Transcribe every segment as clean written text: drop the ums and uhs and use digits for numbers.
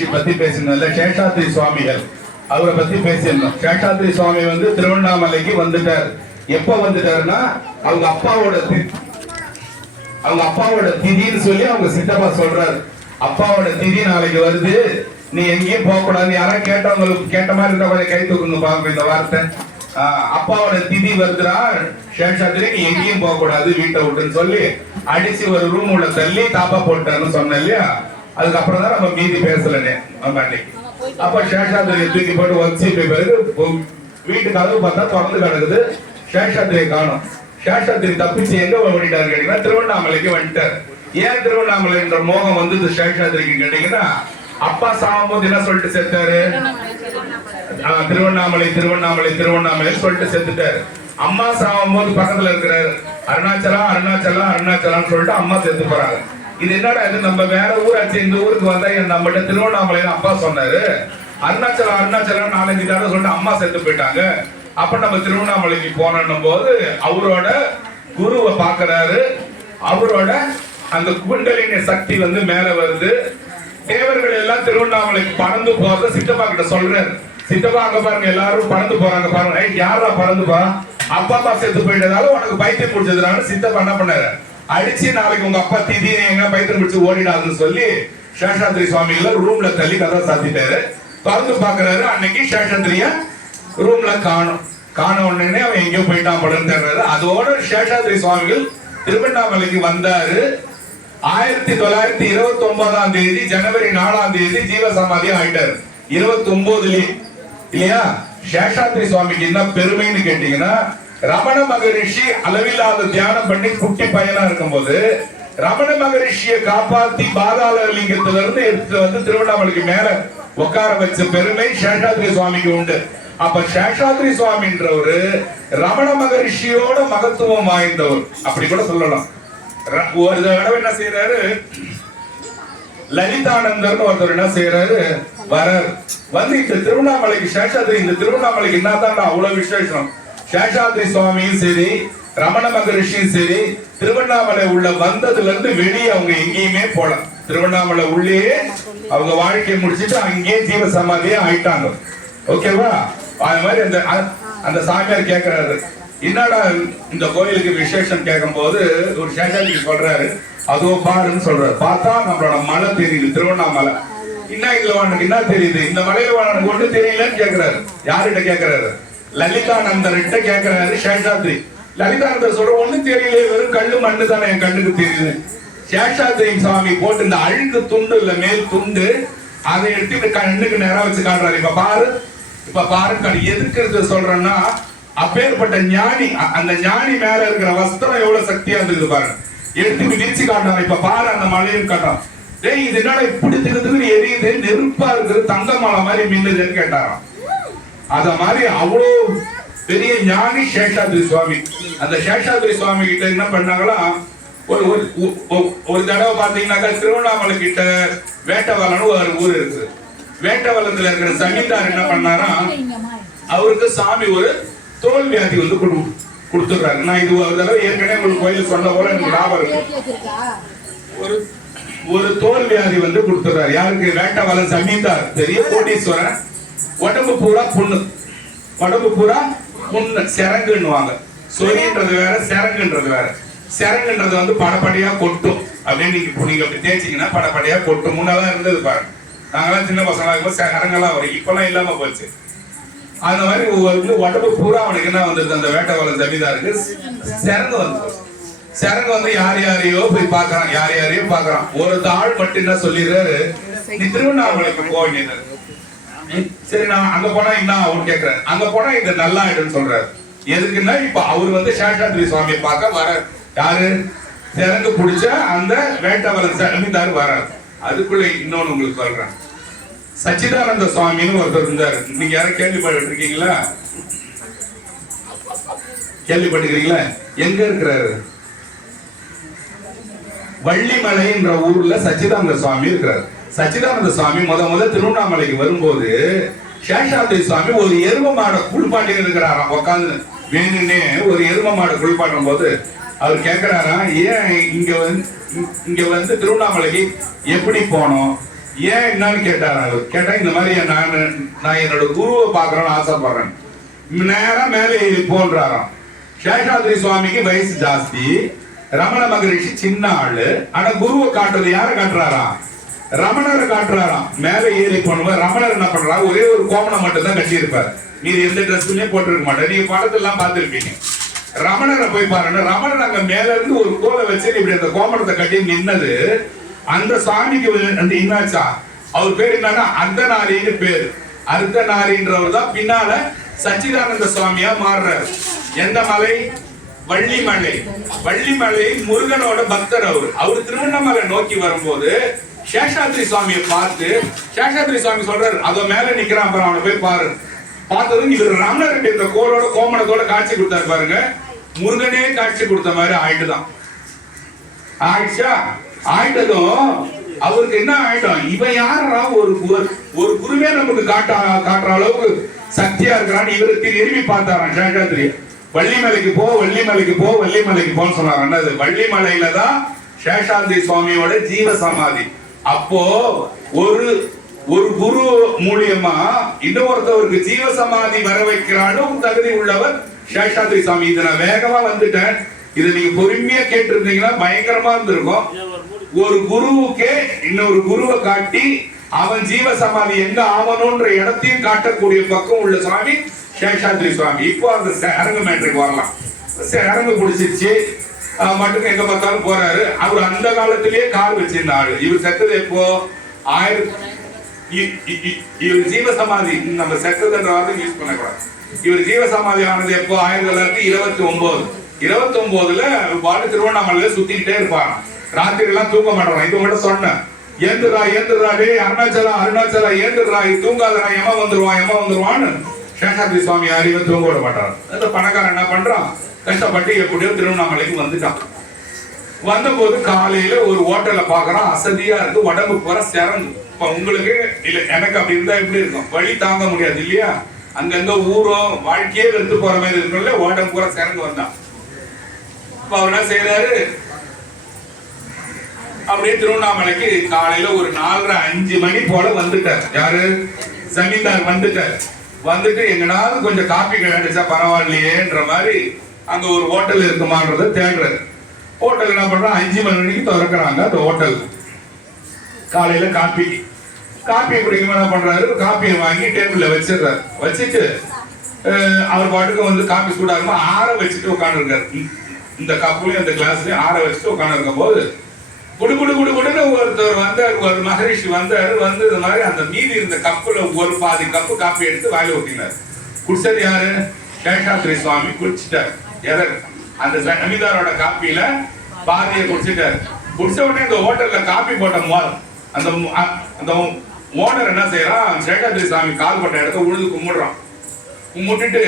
மகரிஷி பத்தி பேசினோம்ல, சேஷாத்ரி சுவாமிகள், அவரை பத்தி பேசியிருந்தோம். சேஷாத்ரி சுவாமி வந்து திருவண்ணாமலைக்கு வந்துட்டார். எப்ப வந்துட்டாருன்னா அவங்க அப்பாவோட திதின்னு சொல்லி அவங்க சித்தப்பா சொல்றாரு. அப்பாவோட திதி நாளைக்கு வருது, நீ எங்கேயும் போக கூடாது. யாராவது கேட்டவங்களுக்கு கேட்ட மாதிரி இருந்தா கொஞ்சம் கை தூக்கணும் பாருங்க இந்த வார்த்தை. அப்பாவோட திதி வருதுடா சேஷாத்ரி, நீ எங்கேயும் போக கூடாது, வீட்டை விட்டுன்னு சொல்லி அடிச்சு ஒரு ரூம் உள்ள தள்ளி தாப்பா போட்டாருன்னு சொன்னேன் இல்லையா. அதுக்கப்புறம் தான் நம்ம மீதி பேசலனே நம்ம அன்னைக்கு. அப்ப சேஷாத்ரியை தூக்கி போட்டு வச்சு பிறகு வீட்டு கதவு பார்த்தா திறந்து கிடக்குது. சேஷாத்ரியை காணும். சேஷாத்ரி தப்பிச்சு எங்க ஓடிட்டாரு கேட்டீங்கன்னா திருவண்ணாமலைக்கு வந்துட்டார். ஏன் திருவண்ணாமலைன்ற மோகம் வந்து சேஷாத்ரிக்கு கேட்டீங்கன்னா, அப்பா சாகும் போது என்ன சொல்லிட்டு செத்தாரு? திருவண்ணாமலை திருவண்ணாமலை திருவண்ணாமலை சொல்லிட்டு செத்துட்டாரு. அம்மா சாகும் போது பக்கத்துல இருக்கிறாரு, அருணாச்சலம் அருணாச்சலம் அருணாச்சலம் சொல்லிட்டு அம்மா செத்து போறாங்க. இது என்னடா இது, நம்ம வேற ஊராச்சு, இந்த ஊருக்கு வந்தா நம்மகிட்ட திருவண்ணாமலை அப்பா சொன்னாரு, அருணாச்சலம் அருணாச்சலம் 4-5 தடவை சொல்லிட்டு அம்மா செத்து போயிட்டாங்க. அப்ப நம்ம திருவண்ணாமலைக்கு போனோம் போது அவரோட குருவை பாக்குறாரு. அவரோட அந்த குண்டலினி சக்தி வந்து மேல வருது. தேவர்கள் எல்லாம் திருவண்ணாமலைக்கு பறந்து போறத சித்தப்பா கிட்ட சொல்றாரு. சித்தப்பா அங்க பாருங்க எல்லாரும் பறந்து போறாங்க பாருங்க. யாரா பறந்துப்பா? அப்பா அப்பா செத்து போயிட்டதால உனக்கு பைத்தியம் பிடிச்சதுனால சித்தப்பா என்ன பண்ணாரு, அடிச்சு நாளைக்கு உங்க அப்பா திதி எங்க பைத்தியம் பிடிச்சு ஓடிடாதுன்னு சொல்லி சேஷாத்ரி சுவாமிகளை ரூம்ல தள்ளி கதை சாத்திட்டாரு. பறந்து பாக்குறாரு. அன்னைக்கு சேஷாத்ரிய ரூம்ல காண உடனே அவன் எங்கேயோ போயிட்டான் படம் தர்றாரு. அதோட சேஷாத்ரி சுவாமிகள் திருவண்ணாமலைக்கு வந்தாரு. 1929ஆம் தேதி ஜனவரி 4ஆம் தேதி ஜீவசமாதி ஆயிட்டாரு. 29லயே இல்லையா. சேஷாத்ரி சுவாமிக்கு என்ன பெருமைன்னு கேட்டீங்கன்னா, ரமண மகரிஷி அளவில்லாத தியானம் பண்ணி குட்டி பையனா இருக்கும்போது ரமண மகரிஷியை காப்பாத்தி பாதாள லிங்கத்துல இருந்து எடுத்துட்டு வந்து திருவண்ணாமலைக்கு மேல உட்கார வச்ச பெருமை சேஷாத்ரி சுவாமிக்கு உண்டு. அப்ப சேஷாத்ரி சுவாமின்றவரு ரமண மகரிஷியோட மகத்துவம் வாய்ந்தவர் அப்படி கூட சொல்லலாம். ஒரு தடவை என்ன செய்யறாரு, லலிதானந்தர் ஒருத்தர் என்ன செய்யறாரு, வந்து இந்த திருவண்ணாமலைக்கு சேஷாத்ரி, இந்த திருவண்ணாமலைக்கு என்னதான் அவ்வளவு விசேஷம். சேஷாத்ரி சுவாமியும் சரி ரமண மகரிஷியும் சரி திருவண்ணாமலை உள்ள வந்ததுல இருந்து வெளியே அவங்க எங்கேயுமே போல, திருவண்ணாமலை உள்ளே அவங்க வாழ்க்கையை முடிச்சுட்டு அங்கேயே ஜீவ சமாதியே ஆயிட்டாங்க. ஓகேவா? அது மாதிரி அந்த சாமியார் கேட்கிறாரு, என்னடா இந்த கோயிலுக்கு விசேஷம் கேட்கும் போது ஒரு சேஷாத்ரி சொல்றாரு, அதோ பாருன்னு சொல்றாரு. பார்த்தா நம்மளோட மலை தெரியுது, திருவண்ணாமலை. இன்னும் இதுல உனக்கு என்ன தெரியுது, இந்த மலையில உனக்கு ஒண்ணு தெரியலன்னு கேட்கிறாரு. யாருகிட்ட கேட்கிறாரு? லலிதானந்தர்கிட்ட கேட்கிறாரு சேஷாத்ரி. லலிதானந்தர் சொல்ற, ஒண்ணு தெரியல, வெறும் கல்லு மண்ணு தானே என் கண்ணுக்கு தெரியுது. சேஷாத்ரி சுவாமி போட்டு இந்த அழுக்கு துண்டு இல்ல மேல் துண்டு, அதை எடுத்து கண்ணுக்கு நேரம் வச்சு காட்டுறாரு. இப்ப பாருங்க எதுக்கு சொல்றேன்னா, அப்பேற்பட்ட ஞானி, அந்த ஞானி மேல இருக்கிற வஸ்திரம் எவ்வளவு சக்தியா இருந்தது பாருங்க. எடுத்து விரிச்சு காட்டாரு. இப்ப பாரு அந்த மலையும் காட்டான். டேய் இது என்னடா இப்படி திரு எரியுது, நெருப்பா இருக்குது, தங்க மலை மாதிரி மின்னுதுன்னு கேட்டாராம். அத மாதிரி அவ்வளவு பெரிய ஞானி சேஷாத்ரி சுவாமி. அந்த சேஷாத்ரி சுவாமி கிட்ட என்ன பண்ணாங்களா, ஒரு தடவை பாத்தீங்கன்னாக்கா திருவண்ணாமலை கிட்ட வேட்டவலன்னு ஒரு ஊர் இருக்கு. வேட்டவலத்துல இருக்கிற சமீதார் என்ன பண்ணாரா, அவருக்கு சாமி ஒரு தோல் வியாதி வந்து கொடுத்துடுறாங்க. நான் இது ஒரு தடவை ஏற்கனவே உங்களுக்கு கோயில் சொன்ன போல எனக்கு ஞாபகம் இருக்கு. ஒரு தோல் வியாதி வந்து கொடுத்துடுறாரு. யாருக்கு? வேட்டவலன் சமீதார், பெரிய கோடீஸ்வரன். உடம்பு பூரா புண்ணு, செரங்குன்னுவாங்க. சொரின்றது வேற, செரங்குன்றது வேற. செரங்குன்றது வந்து படப்படியா கொட்டும். அப்படின்னு நீங்க அப்படி தேய்ச்சிங்கன்னா படப்படியா கொட்டும். முன்னெல்லாம் இருந்தது பாருங்க, நாங்கெல்லாம் சின்ன பசங்களா இருக்கும்போது செரங்கெல்லாம் வரும், இப்பெல்லாம் இல்லாம போச்சு. அந்த மாதிரி உடம்பு பூரா அவனுக்கு என்ன வந்திருக்கு, அந்த வேட்டவலன் ஜமீதாருக்கு செரங்கு வந்து செரங்கு வந்து யாரையோ போய் பாக்குறான், யாரையோ பாக்குறான். ஒரு ஆள் மட்டும் என்ன சொல்லிடுறாரு, நீ திருவண்ணாமலைக்கு போவீங்க. சரி நான் அங்க போனா என்ன அவன் கேக்குறாரு, அங்க போனா இது நல்லா ஆயிடுன்னு சொல்றாரு. எதுக்குன்னா இப்ப அவர் வந்து சேஷாத்ரி சுவாமியை பார்க்க வர, யாரு செரங்கு பிடிச்ச அந்த வேட்டவலன் ஜமீதார் வராரு. அதுக்குள்ள இன்னொன்னு உங்களுக்கு சொல்றேன். சச்சிதானந்த சுவாமின்னு ஒருத்தர் இருந்தாரு. நீங்க யாரும் கேள்விப்பட்டிருக்கீங்களா? கேள்விப்பட்டிருக்கீங்களா? எங்க இருக்கிறாரு? வள்ளிமலை என்ற ஊர்ல சச்சிதானந்த சுவாமி இருக்கிறார். சச்சிதானந்த சுவாமி முத திருவண்ணாமலைக்கு வரும்போது சேஷாத்ரி சுவாமி ஒரு எரும மாட குளிப்பாட்டி இருக்கிறாராம். உட்காந்து வேணுன்னே ஒரு எரும மாட குளிப்பாட்டும் போது அவர் கேட்கிறாராம், ஏன் இங்க வந்து திருவண்ணாமலைக்கு எப்படி போனோம், ஏன் என்னன்னு கேட்டாரு. கேட்டா இந்த மாதிரி நான் என்னோட குருவை பாக்குறேன்னு ஆசைப்படுறேன். நேரா மேலே ஏறி போன்றாராம். சேஷாத்ரி சுவாமிக்கு வயசு ஜாஸ்தி, ரமண மகரிஷி சின்ன ஆளு. ஆனா குருவை காட்டுறது யார காட்டுறாராம்? ரமணரை காட்டுறாராம். மேல ஏறி போனவங்க ரமணர் என்ன பண்றாரு, ஒரே ஒரு கோமணம் மட்டும் தான் கட்டி இருப்பாரு, மீது எந்த ட்ரெஸ்ஸுமே போட்டிருக்க மாட்டாரு. நீங்க படத்தெல்லாம் பார்த்துருப்பீங்க. ரமணரை போய் பாருங்க, ரமணர் அங்க மேல இருந்து ஒரு கோலை வச்சு இப்படி அந்த கோமணத்தை கட்டி நின்னது. அந்த சாமிக்கு அந்த என்னாச்சா, அவர் பேர் என்னன்னா அர்த்தநாரின்னு பேரு. அர்த்தநாரின்றவர் தான் பின்னால சச்சிதானந்த சுவாமியா மாறுறாரு. எந்த மலை? வள்ளிமலை. வள்ளிமலை முருகனோட பக்தர். அவர் திருவண்ணாமலை நோக்கி வரும்போது சேஷாத்ரி சுவாமியை பார்த்து சேஷாத்ரி சுவாமி சொல்றாரு, அதோ மேல நிக்கிறான் பாரு, அவனை போய் பாரு. பார்த்ததும் இவர் ரமணர்கிட்ட இந்த கோலோட கோமணத்தோட காட்சி கொடுத்தாரு பாருங்க. முருகனே காட்சி கொடுத்த மாதிரி ஆயிட்டுதான். ஆயிடுச்சா? ஆயிட்டதும் அவருக்கு என்ன ஆயிடும், இவன் யாரா ஒரு குருவே நமக்கு காட்டுற அளவுக்கு சக்தியா இருக்கிறான்னு இவருக்கு எருவி பார்த்தாராம் சேஷாத்ரி. வள்ளிமலைக்கு போ, வள்ளிமலைக்கு போ, வள்ளிமலைக்கு போன்னு சொன்னார். என்னது? வள்ளிமலையில தான் சேஷாத்ரி சுவாமியோட ஜீவ சமாதி. அப்போ ஒரு குரு மூலியமா இன்னொருத்தவருக்கு ஜீவ சமாதி வர வைக்கிறாலும் தகுதி உள்ளவர் சேஷாத்ரி சுவாமி. இதை நான் வேகமா வந்துட்டேன். இதை நீங்க பொறுமையா கேட்டிருந்தீங்கன்னா பயங்கரமா இருந்திருக்கும். ஒரு குருவுக்கே இன்னொரு குருவை காட்டி அவன் ஜீவ சமாதி எங்க ஆவணும்ன்ற இடத்தையும் காட்டக்கூடிய பக்கம் உள்ள சுவாமி சேஷாத்ரி சுவாமி. இப்போ அந்த அரங்கு மேட்ருக்கு வரலாம். அரங்கு பிடிச்சிருச்சு மட்டும் எங்க பார்த்தாலும் போறாரு. அவர் அந்த காலத்திலேயே கார் வச்சிருந்த ஆளு. இவர் செத்தது எப்போ? இவர் ஜீவசமாதி, நம்ம செத்ததுன்ற வார்த்தை யூஸ் பண்ணக்கூடாது. இவர் ஜீவசமாதி ஆனது எப்போ? 1929. 29ல பாட்டு திருவண்ணாமலையில சுத்திக்கிட்டே இருப்பாங்க. ராத்திரி எல்லாம் தூங்க மாட்டாங்க. இது மட்டும் சொன்னேன், ஏந்துரா ஏந்துரா டே அருணாச்சலா அருணாச்சலா ஏந்துரா, தூங்காதரா, எம வந்துருவான்னு சேஷாத்ரி சுவாமி யாரையும் தூங்க விட மாட்டார். அந்த பணக்காரன் என்ன பண்றான், கஷ்டப்பட்டு எப்படியோ திருவண்ணாமலைக்கு வந்துட்டான். வந்தபோது காலையில ஒரு ஹோட்டல்ல பாக்குறான், அசதியா இருக்கு, உடம்பு பூரா சிறங்கு. இப்ப உங்களுக்கு இல்ல எனக்கு அப்படி இருந்தா எப்படி இருக்கும்? வழி தாங்க முடியாது இல்லையா? அங்கங்க ஊரும் வாழ்க்கையே வெறுத்து போற மாதிரி இருக்கும்ல, உடம்பு பூரா சிறங்கு வந்தான். இப்ப அவர் என்ன செய்யறாரு, அப்படியே திருவண்ணாமலைக்கு காலையில ஒரு 4:30-5 மணி போல வந்துட்டார். யாரு? ஜமீன்தார் வந்துட்டார். வந்துட்டு எங்கனாவது கொஞ்சம் காப்பி கிடைச்சா பரவாயில்லையேன்ற மாதிரி அங்க ஒரு ஹோட்டல் இருக்குமான்றத தேடுறாரு. ஹோட்டல் என்ன பண்றான், 5 மணிக்கு திறக்கிறாங்க அந்த ஹோட்டல். காலையில காப்பி குடிக்கும் என்ன பண்றாரு, காப்பியை வாங்கி டேபிள்ல வச்சிடுறாரு. வச்சுட்டு அவர் பாட்டுக்கு வந்து காப்பி சூடாகுமா ஆற வச்சுட்டு உட்காந்து இருக்காரு. இந்த கப்புலையும் இந்த கிளாஸ்லயும் ஆற வச்சுட்டு உட்காந்து இருக்கும் போது குடுன்னு ஒருத்தர் வந்தார், ஒரு மகரிஷி வந்தாரு. வந்து இந்த மாதிரி அந்த மீதி இருந்த கப்புல ஒரு பாதி கப்பு காப்பி எடுத்து வாயில ஊத்தினார். குடிச்சது யாரு? சேஷாத்ரி சுவாமி குடிச்சிட்டார். அந்த ஜமீன்தாரோட காப்பியில பாதியை குடிச்சிட்டார். குடிச்ச உடனே இந்த ஹோட்டல்ல காப்பி போட்ட அந்த ஓனர் என்ன செய்யறான், சேஷாத்ரி சுவாமி கால் போட்ட இடத்த உழுது கும்பிடுறான். கும்பிட்டுட்டு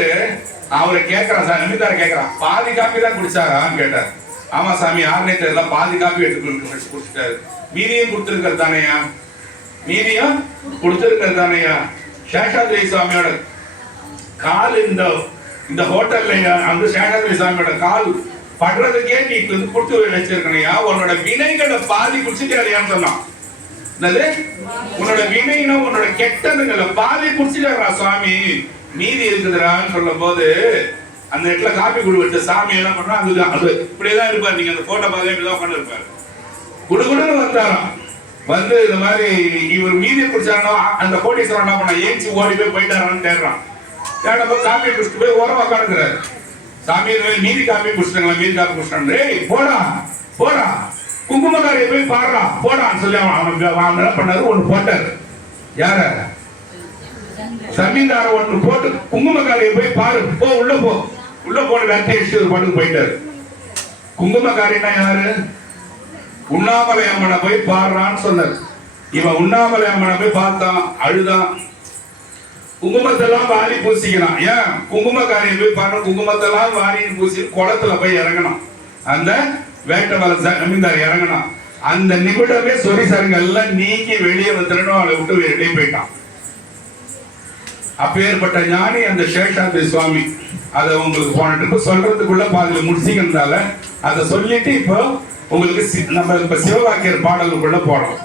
அவரை கேட்கறான், ஜமீன்தார கேட்கறான், பாதி காப்பி தான் குடிச்சாரான்னு கேட்டார். ஆமா சாமி, யாருனே தெரியல, பாதி காப்பி எடுத்து குடிச்சிட்டாரு. மீதியும் கொடுத்திருக்கிறது தானையா? மீதியும் கொடுத்திருக்கிறது தானையா? சேஷாத்ரி சுவாமியோட கால் இந்த ஹோட்டல்ல அந்த சேஷாத்ரி சுவாமியோட கால் படுறதுக்கே நீ கொடுத்து வச்சிருக்கணையா? உன்னோட வினைகளை பாதி குடிச்சிட்டாரியான்னு சொன்னான். என்னது? உன்னோட வினைனா உன்னோட கெட்டதுங்களை பாதி குடிச்சிட்டாரா சுவாமி, மீதி இருக்குதுறான்னு சொல்லும் போது அந்த இடத்துல காப்பி குடுவிட்டு சாமி என்ன பண்றா, அது இப்படியேதான் இருப்பாரு. நீங்க அந்த போட்டோ பார்த்து இப்படிதான் உட்காந்து இருப்பாரு. குடுகுடுன்னு வந்தாராம். வந்து இந்த மாதிரி இவர் மீதி குடிச்சாருன்னா அந்த கோட்டீஸ்வரன் என்ன பண்ணா, ஏஞ்சி ஓடி போயிட்டாரான்னு தேடுறான். தேடப்போ காப்பி குடிச்சிட்டு போய் ஓரமா உட்காந்துக்கிறாரு. சாமி மீதி காப்பி குடிச்சிட்டாங்களா? மீதி காப்பி குடிச்சிட்டான். போடா குங்குமக்காரியை போய் பாடுறா போடான்னு சொல்லி அவன் என்ன பண்ணாரு, ஒண்ணு போட்டாரு. யார? ஜமீன்தார ஒன்று போட்டு குங்குமக்காரியை போய் பாரு, போ உள்ள போன வேட்டை அடிச்சு ஒரு பாட்டுக்கு போயிட்டாரு. குங்குமக்காரின்னா யாரு? உண்ணாமலை அம்மனை போய் பாடுறான்னு சொன்னார். இவன் உண்ணாமலை அம்மனை போய் பார்த்தான், அழுதான். குங்குமத்தெல்லாம் வாரி பூசிக்கிறான். ஏன்? குங்குமக்காரியை போய் பாரு, குங்குமத்தெல்லாம் வாரி பூசி குளத்துல போய் இறங்கணும். அந்த வேட்டவல ஜமீன்தார் இறங்கணும். அந்த நிமிடமே சொரி சருங்க எல்லாம் நீக்கி வெளியே வந்துடணும். அவளை விட்டு வெளியே போயிட்டான். அப்பேற்பட்ட ஞானி அந்த சேஷாத்ரி சுவாமி. அதை உங்களுக்கு போன ட்ரிப்பு சொல்றதுக்குள்ள பாதியில முடிச்சிக்கிறதால அதை சொல்லிட்டு இப்போ உங்களுக்கு நம்ம இப்ப சிவவாக்கியர் பாடலுக்குள்ள போறோம்.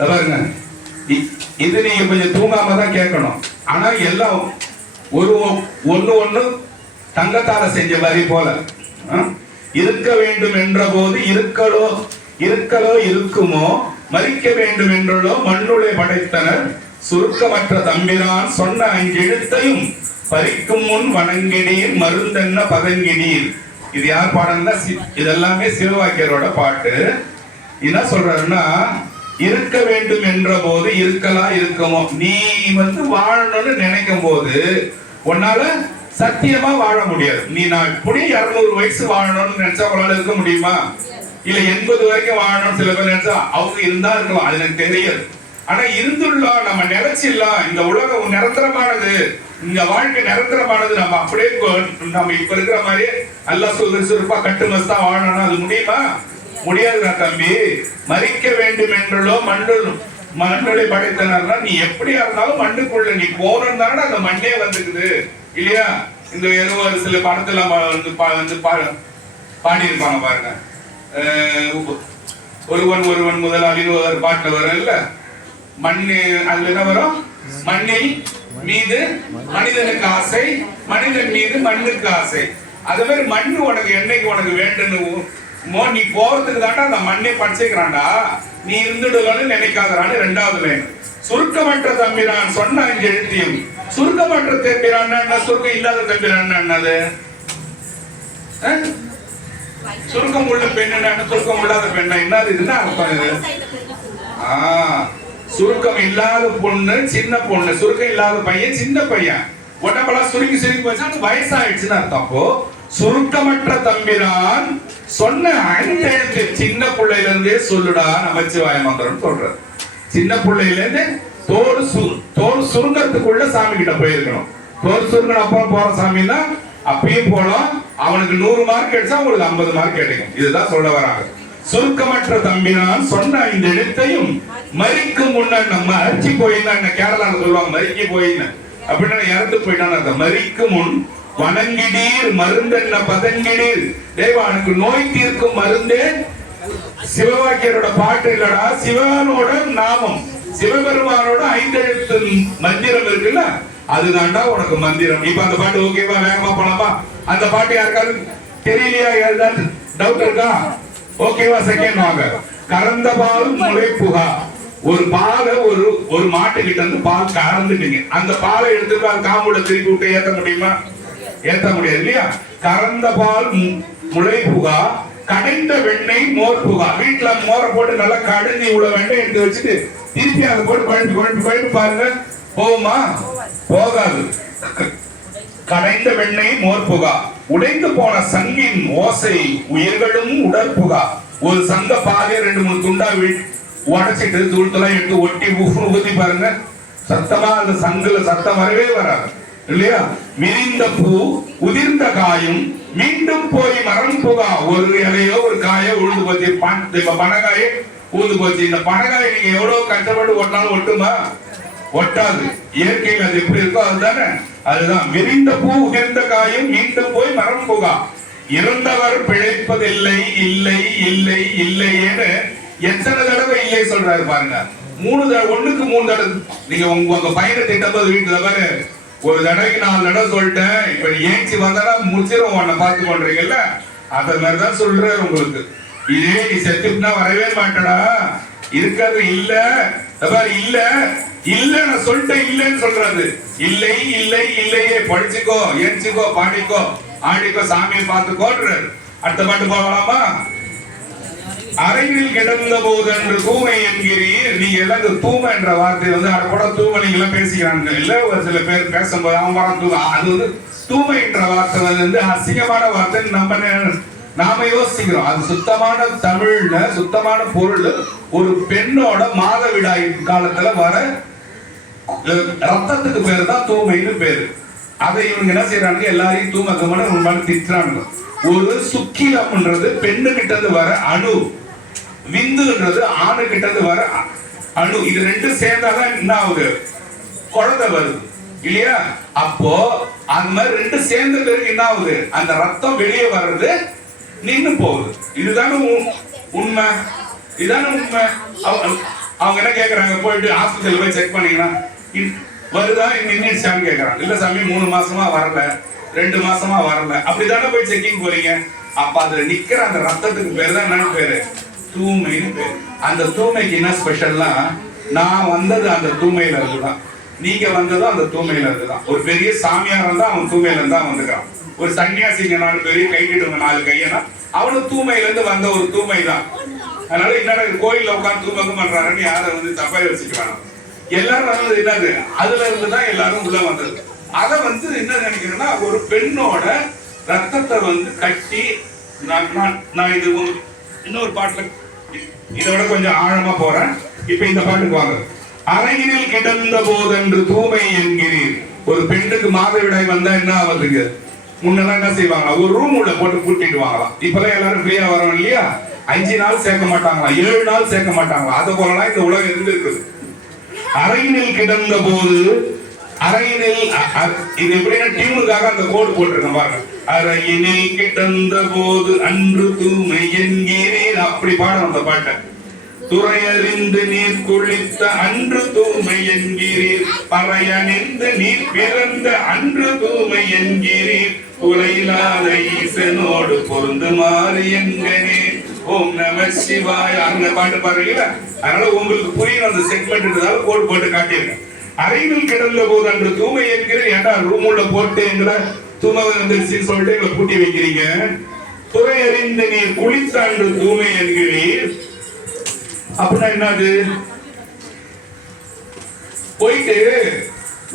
பாருங்க, இது நீங்க கொஞ்சம் தூங்காம தான் கேட்கணும். ஆனா எல்லாம் ஒண்ணு தங்கத்தால செஞ்ச மாதிரி போல. இருக்க வேண்டும் என்ற போது இருக்கலோ இருக்குமோ, மறிக்க வேண்டும் என்றோ மண்ணுளே படைத்தனர் சுருக்கமற்ற தம்பிரான் சொன்ன அஞ்செழுத்தையும் பறிக்கும் முன் வணங்கினீர் மருந்தென்ன பதங்கினீர். இது யார் பாடல்னா, இதெல்லாமே சிவவாக்கியரோட பாட்டு. என்ன சொல்றாருன்னா, இருக்க வேண்டும் என்ற போது இருக்கலாம் இருக்குமோ. நீ வாழணும்னு நினைக்கும் போது உன்னால சத்தியமா வாழ முடியாது. நான் இப்படி 200 வயசு வாழணும்னு நினைச்சா உங்களால இருக்க முடியுமா? இல்ல 80 வரைக்கும் வாழணும்னு சில பேர் நினைச்சா அவங்க இருந்தா இருக்கலாம், அது எனக்கு தெரியாது. ஆனா இருந்துள்ளோம், நம்ம நினைச்சிடலாம். இந்த உலகம் நிரந்தரமானது, இந்த வாழ்க்கை நிரந்தரமானது. நம்ம அப்படியே நம்ம இப்ப இருக்கிற மாதிரி நல்லா சுறுசுறுப்பா கட்டு மஸ்தா வாழணும், அது முடியுமா? முடியாதுடா தம்பி. மறிக்க வேண்டும் என்றோ மண்ணுளை படைத்தனா, நீ எப்படியா இருந்தாலும் மண்ணுக்குள்ள நீ போனா அந்த மண்ணே வந்துக்குது இல்லையா? இந்த ஒரு சில படத்துல பாடி இருப்பாங்க பாருங்க. ஒருவன் முதலாளின்னு ஒரு பாட்டுல வரும் இல்ல, மண்ணு. அதுல என்ன வரும்? மண்ணில் மீது மனிதனுக்கு ஆசை, மனிதன் மீது மண்ணுக்கு ஆசை. அது மாதிரி மண்ணு உனக்கு என்னைக்கு உனக்கு வேண்டும், நீ போறதுக்கு தாண்டா அந்த மண்ணை படைச்சுக்கிறான்டா, நீ இருந்துடுவான்னு நினைக்காதரான்னு 2வது லைன். சுருக்கமற்ற தம்பிரான் சொன்ன 5 எழுத்தையும். சுருக்கமற்ற தம்பிரான் என்ன? சுருக்கம் இல்லாத தம்பிரான் என்னது? சுருக்கம் உள்ள பெண் என்ன? சுருக்கம் இல்லாத பெண்ணா? என்னது இதுன்னா அர்த்தம் இது? சுருக்கம் இல்லாத பொண்ணு சின்ன பொண்ணு, சுருக்கம் இல்லாத பையன் சின்ன பையன். உடம்பெல்லாம் சுருக்கி போச்சா அது வயசாயிடுச்சுன்னு அர்த்தம். அப்போ சுருக்கமற்ற தம்பிரான் சொன்ன 5 எழுத்து சின்ன பிள்ளையில இருந்தே சொல்லுடா நமச்சிவாய மந்திரம் சொல்றது. சின்ன பிள்ளையில இருந்து தோல் சுருங்கத்துக்குள்ள சாமி கிட்ட போயிருக்கணும். தோல் சுருங்கன அப்புறம் போற சாமின்னா அப்பயும் போலாம். அவனுக்கு 100 மார்க் கிடைச்சா உங்களுக்கு 50 மார்க் கிடைக்கும். இதுதான் சொல்ல வராங்க. சுருக்கமற்ற தம்பிரான் சொன்ன 5 எழுத்தையும் மறிக்கும் முன்ன. நம்ம அரிச்சு போயின்னா கேரளால சொல்லுவாங்க மறிக்கி போயின்னு, அப்படின்னா இறந்து போயிட்டான்னு அர்த்தம். மறிக்கும் முன் வணங்கிடீர் மருந்தென்ன பதங்கிடீர். தேவானுக்கு நோய் தீர்க்கும் மருந்தே சிவவாக்கியரோட பாட்டு இல்லடா, சிவனோட நாமம், சிவபெருமானோட 5 எழுத்து மந்திரம் இருக்குல்ல, அதுதான்டா உனக்கு மந்திரம். இப்ப அந்த பாட்டு ஓகேவா? வேகமா போலாமா? அந்த பாட்டு யாருக்காவது தெரியலையா? ஏதாவது டவுட் இருக்கா? ஓகேவா? செகண்ட் வாங்க. கறந்த பால் முளைப்புகா. ஒரு பாலை ஒரு மாட்டு கிட்ட இருந்து பால் கறந்துட்டீங்க, அந்த பாலை எடுத்துட்டு அது காம்புல திருப்பி விட்டு ஏத்த முடியுமா? ஏத்த முடியாது இல்லையா? கறந்த பால் முளை புகா, கடைந்த வெண்ணெய் மோர் புகா. வீட்டுல மோரை போட்டு நல்லா கடைஞ்சி இவ்வளவு வெண்ணெய் எடுத்து வச்சுட்டு திருப்பி அதை போட்டு குழம்பு பாருங்க, போகுமா? போகாது. கடைந்த வெண்ணெய் மோர் புகா, உடைந்து போன சங்கின் ஓசை உயிர்களும் உடற்புகா. ஒரு சங்க பாதையை 2-3 துண்டா உடைச்சிட்டு தூள்தெல்லாம் எடுத்து ஒட்டி ஊதி பாருங்க, சத்தமா அந்த சங்குல சத்தம் வரவே வராது இல்லையா? விரிந்த பூ உதிர்ந்த காயும் மீண்டும் போய் மரம் புகா. ஒரு இலையோ ஒரு காயோ உழுந்து போச்சு, பனகாயே ஊந்து போச்சு. இந்த பனகாயை நீங்க எவ்வளவு கஷ்டப்பட்டு ஒட்டினாலும் ஒட்டுமா? ஒட்டாது. இயற்கையில் அது எப்படி இருக்கோ அதுதானே. அதுதான் விரிந்த பூ உதிர்ந்த காயும் மீண்டும் போய் மரம் புகா. இறந்தவர் பிழைப்பதில்லை இல்லை இல்லை இல்லையேன்னு எத்தனை தடவை இல்லை சொல்றாரு பாருங்க. 1க்கு 3 தடவை. நீங்க உங்க பையனை திட்டம்போது வீட்டுல பாரு, ஒரு தடவைக்கு 4 தடவை சொல்லிட்டேன், இப்ப ஏஞ்சி வந்தா முடிச்சிடும் உன்னை பார்த்து கொள்றீங்கல்ல, அத மாதிரிதான் சொல்றாரு உங்களுக்கு. இதே நீ செத்துனா வரவே மாட்டடா, இருக்காது இல்ல இல்ல இல்ல நான் சொல்லிட்டேன் இல்லன்னு சொல்றது. இல்லை இல்லை இல்லையே, படிச்சுக்கோ, ஏஞ்சிக்கோ, பாடிக்கோ, ஆடிக்கோ, சாமியை பார்த்துக்கோன்றாரு. அடுத்த பாட்டு போகலாமா? அறையில் கிடந்த போது என்று தூமை என்கிறீர். நீங்க எல்லாம் இந்த தூமை என்ற வார்த்தை அது கூட தூமணிங்க எல்லாம் பேசிக்கிறாங்க இல்ல, ஒரு சில பேர் பேசும்போது அவன் தூமை, அது தூமை என்ற வார்த்தை அசிங்கமான வார்த்தை நாம யோசிக்கிறோம். அது சுத்தமான தமிழ்ல சுத்தமான பொருள். ஒரு பெண்ணோட மாதவிடாய் காலத்துல வர ரத்தத்துக்கு பேரு தான் தூமைன்னு பேரு. அதை இவங்க என்ன செய்யறாங்க, எல்லாரையும் தூமக்கமான உண்மையான திட்டுறாங்க. ஒரு சுக்கிலம்ன்றது பெண்ணு கிட்ட இருந்து வர அணு, விந்துன்றது ஆணு கிட்ட இருந்து வர அணு. இது 2 சேர்ந்தாதான் என்ன ஆகுது, குழந்தை வருது இல்லையா? அப்போ அந்த மாதிரி 2 சேர்ந்த பிறகு என்ன ஆகுது, அந்த ரத்தம் வெளியே வர்றது நின்னு போகுது. இதுதானே உண்மை இதான உண்மை. அவங்க என்ன கேக்குறாங்க, போயிட்டு ஹாஸ்பிட்டல் போய் செக் பண்ணீங்கன்னா வருதா நின்றுச்சான்னு கேக்குறாங்க. இல்ல சாமி 3 மாசமா வரல, 2 மாசமா வரல, அப்படிதானே போய் செக்கிங் போறீங்க. அப்ப அதுல நிக்கிற அந்த ரத்தத்துக்கு பேர் தான் என்ன பேரு? தூய்மைன்னு பேரு. அந்த தூய்மைக்கு என்ன ஸ்பெஷல்னா, நான் வந்தது அந்த தூய்மையில இருந்துதான், நீங்க வந்ததும் அந்த தூய்மையில இருந்துதான். ஒரு பெரிய சாமியார் இருந்தா அவன் தூய்மையில இருந்தா வந்துக்கிறான். ஒரு சன்னியாசிங்க 4 பெரிய கைக்கிட்டு 4 கையனா அவனு தூய்மையில இருந்து வந்த ஒரு தூய்மை தான். அதனால என்னடா கோயில்ல உட்காந்து தூக்கம் பண்றாருன்னு யாரை தப்பா யோசிக்கிறாங்க. எல்லாரும் வந்தது என்னது? அதுல இருந்துதான் எல்லாரும் உள்ள வந்தது. அதை என்ன நினைக்கிறேன்னா, ஒரு பெண்ணோட ரத்தத்தை கட்டி நான் இது இன்னொரு பாட்டுல இதோட கொஞ்சம் ஆழமா போறேன். இப்ப இந்த பாட்டுக்கு வாங்க. அறையினில் கிடந்த போதென்று தூய்மை என்கிறீர். ஒரு பெண்ணுக்கு மாதவிடாய் வந்தா என்ன ஆகுதுங்க? முன்னெல்லாம் என்ன செய்வாங்க, ஒரு ரூம் உள்ள போட்டு கூட்டிட்டு வாங்கலாம். இப்பெல்லாம் எல்லாரும் ஃப்ரீயா வரோம் இல்லையா? 5 நாள் சேர்க்க மாட்டாங்களா, 7 நாள் சேர்க்க மாட்டாங்களா? அது போலலாம் இந்த உலகம் இருந்திருக்குது. அறையினில் கிடந்த போது, அறையினில் இது எப்படின்னா டியூனுக்காக அந்த கோடு போட்டிருக்கேன் பாருங்க. அறையினில் கிடந்த போது அன்று தூய்மை என்கிறீர், அப்படி பாடணும் அந்த பாட்டை. துறையறிந்து நீர் குளித்த அன்று தூய்மை என்கிறீர், பறையணிந்து நீர் பிறந்த அன்று தூய்மை என்கிறீர், உலையில்லாத ஈசனோடு பொருந்துமாறு என்கிறே ஓம் நம சிவாய. அந்த பாட்டு பாருங்களா? அதனால உங்களுக்கு புரியும் அந்த செக்மெண்ட் கோடு போட்டு காட்டியிருக்கேன். அறையில் கிடந்த போது அன்று தூய்மை என்கிறீர். ஏண்டா ரூம் உள்ள போட்டு எங்களை தூய்மை வந்துருச்சுன்னு சொல்லிட்டு எங்களை பூட்டி வைக்கிறீங்க. துறையறிந்து நீர் குளித்த அன்று தூய்மை என்கிறீர். அப்படின்னா என்னது? போயிட்டு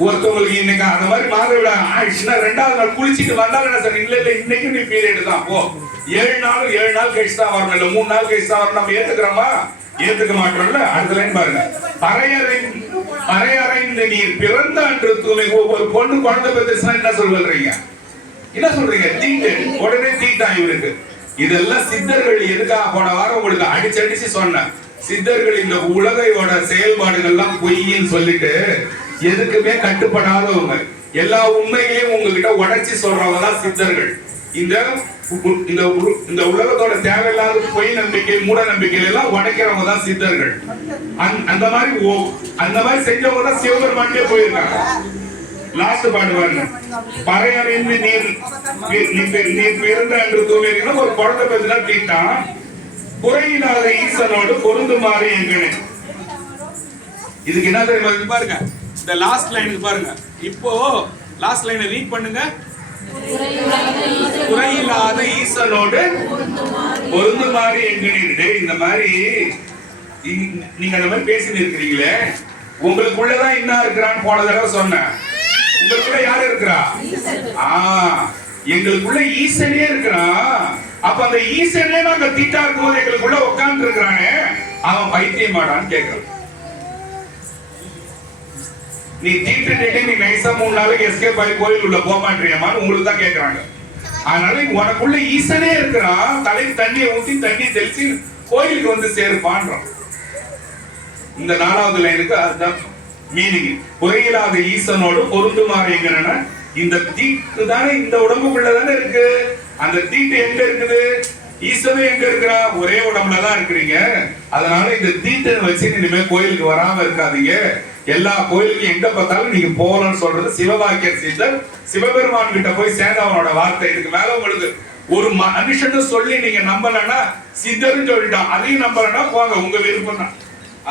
ஒருத்தவங்களுக்கு இன்னைக்கு அந்த மாதிரி மாதவிட ஆயிடுச்சுன்னா 2வது நாள் குளிச்சுட்டு வந்தாலும் என்ன சார்? இல்ல இன்னைக்கு நீ பீரியட் தான், போ 7 நாள் கழிச்சு தான் வரணும், இல்ல 3 நாள் கழிச்சு தான் வரணும். நம்ம ஏத்துக்கிறோமா? ஏத்துக்க மாட்டோம்ல. அடுத்த லைன் பாருங்க. பறையறைந்து நீர் பிறந்த அன்று தூய்மை. ஒரு பொண்ணு குழந்தை பெற்றுச்சுன்னா என்ன சொல்றீங்க? என்ன சொல்றீங்க? தீட்டு. உடனே தீட்டா இவருக்கு. இதெல்லாம் சித்தர்கள் எதுக்காக போன வாரம் உங்களுக்கு அடிச்சு சொன்னேன். சித்தர்கள் இந்த உலகையோட செயல்பாடுகள்லாம் பொய்ன்னு சொல்லிட்டு எதுக்குமே கட்டுப்படாதவங்க, எல்லா உண்மைகளையும் உங்ககிட்ட உடைச்சி சொல்றவங்க தான் சித்தர்கள். இந்த உலகத்தோட தேவையில்லாத பொய் நம்பிக்கை, மூட நம்பிக்கைகள் எல்லாம் உடைக்கிறவங்க தான் சித்தர்கள். அந்த மாதிரி செஞ்சவங்க தான் சிவபெருமானே போயிருக்காங்க. லாஸ்ட் பாட்டு பாருங்க. பறையறிந்து நீர் பிறந்த அன்று தூய்மை. ஒரு குழந்தை பத்தினா தீட்டான், குறையில்லாத ஈசனோடு பொருந்துமாறு எங்கனே. இதுக்கு என்ன தெரியுமா பாருங்க, இந்த லாஸ்ட் லைனுக்கு பாருங்க. இப்போ லாஸ்ட் லைனை ரீட் பண்ணுங்க. குறையில்லாத ஈசனோடு பொருந்துமாறு எங்கனே. இந்த மாதிரி நீங்க அந்த மாதிரி பேசிட்டு இருக்கிறீங்களே, உங்களுக்குள்ளதான் என்ன இருக்கிறான்னு போன தடவை சொன்னேன். உங்களுக்குள்ள யாரு இருக்கிறா? எங்களுக்குள்ள ஈசனே இருக்கிறான். அப்ப அந்த ஈசனே நாங்க தீட்டா இருக்கும்போது எங்களுக்குள்ள உட்கார்ந்து இருக்கிறானே, அவன் பைத்தியமாடான்னு கேட்கிறான். நீ தீட்டு நீ நைசா 3 நாளைக்கு எஸ்கேப் ஆகி கோயில் உள்ள போக மாட்டேறியமான்னு உங்களுக்கு தான் கேட்கறாங்க. அதனால உனக்குள்ள ஈசனே இருக்கிறான். தலைக்கு தண்ணியை ஊத்தி தண்ணி தெளிச்சு கோயிலுக்கு வந்து சேருப்பான்றான். இந்த 4வது லைனுக்கு அதுதான் மீனிங். குறையில்லாத ஈசனோடு பொருந்துமாறு எங்கன்னா, இந்த தீட்டு தானே இந்த உடம்புக்குள்ளதானே இருக்கு. அந்த தீட்டு எங்க இருக்குது? ஈசனும் எங்க இருக்கிறா? ஒரே உடம்புலதான் இருக்கிறீங்க. அதனால இந்த தீட்டை வச்சு இனிமே கோயிலுக்கு வராம இருக்காதீங்க. எல்லா கோயிலுக்கும் எங்க பார்த்தாலும் நீங்க போகணும்னு சொல்றது சிவவாக்கியர் சித்தர் சிவபெருமான் கிட்ட போய் சேர்ந்தவனோட வார்த்தை. இதுக்கு மேல உங்களுக்கு ஒரு மனுஷன் சொல்லி நீங்க நம்பலன்னா, சித்தர்னு சொல்லிட்டான், அதையும் நம்பலன்னா போங்க, உங்க விருப்பம் தான்.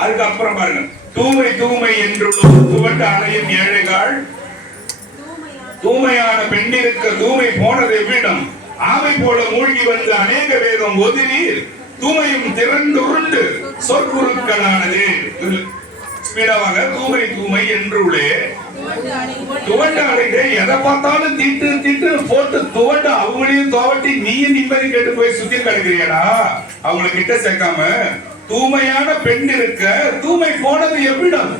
அதுக்கப்புறம் பாருங்க. தூய்மை தூய்மை என்று துவட்ட அலையும் ஏழைகள், தூய்மையான பெண்ணிருக்க தூய்மை போனது எவ்விடம், ஆமை போல மூழ்கி வந்து அநேக வேதம் ஒதுநீர், தூய்மையும் திரண்டு உருண்டு சொற்குருக்களானது. ஸ்பீடாவாங்க. தூய்மை தூய்மை என்றுள்ளே துவண்ட அலையிலே எதை பார்த்தாலும் தீட்டு தீட்டு போட்டு துவண்ட அவங்களையும் துவட்டி நீயும் நிம்மதி கேட்டு போய் சுத்தி கிடக்குறியடா. அவங்களை கிட்ட சேர்க்காம தூய்மையான பெண் இருக்க தூய்மை போனது எவ்விடம்.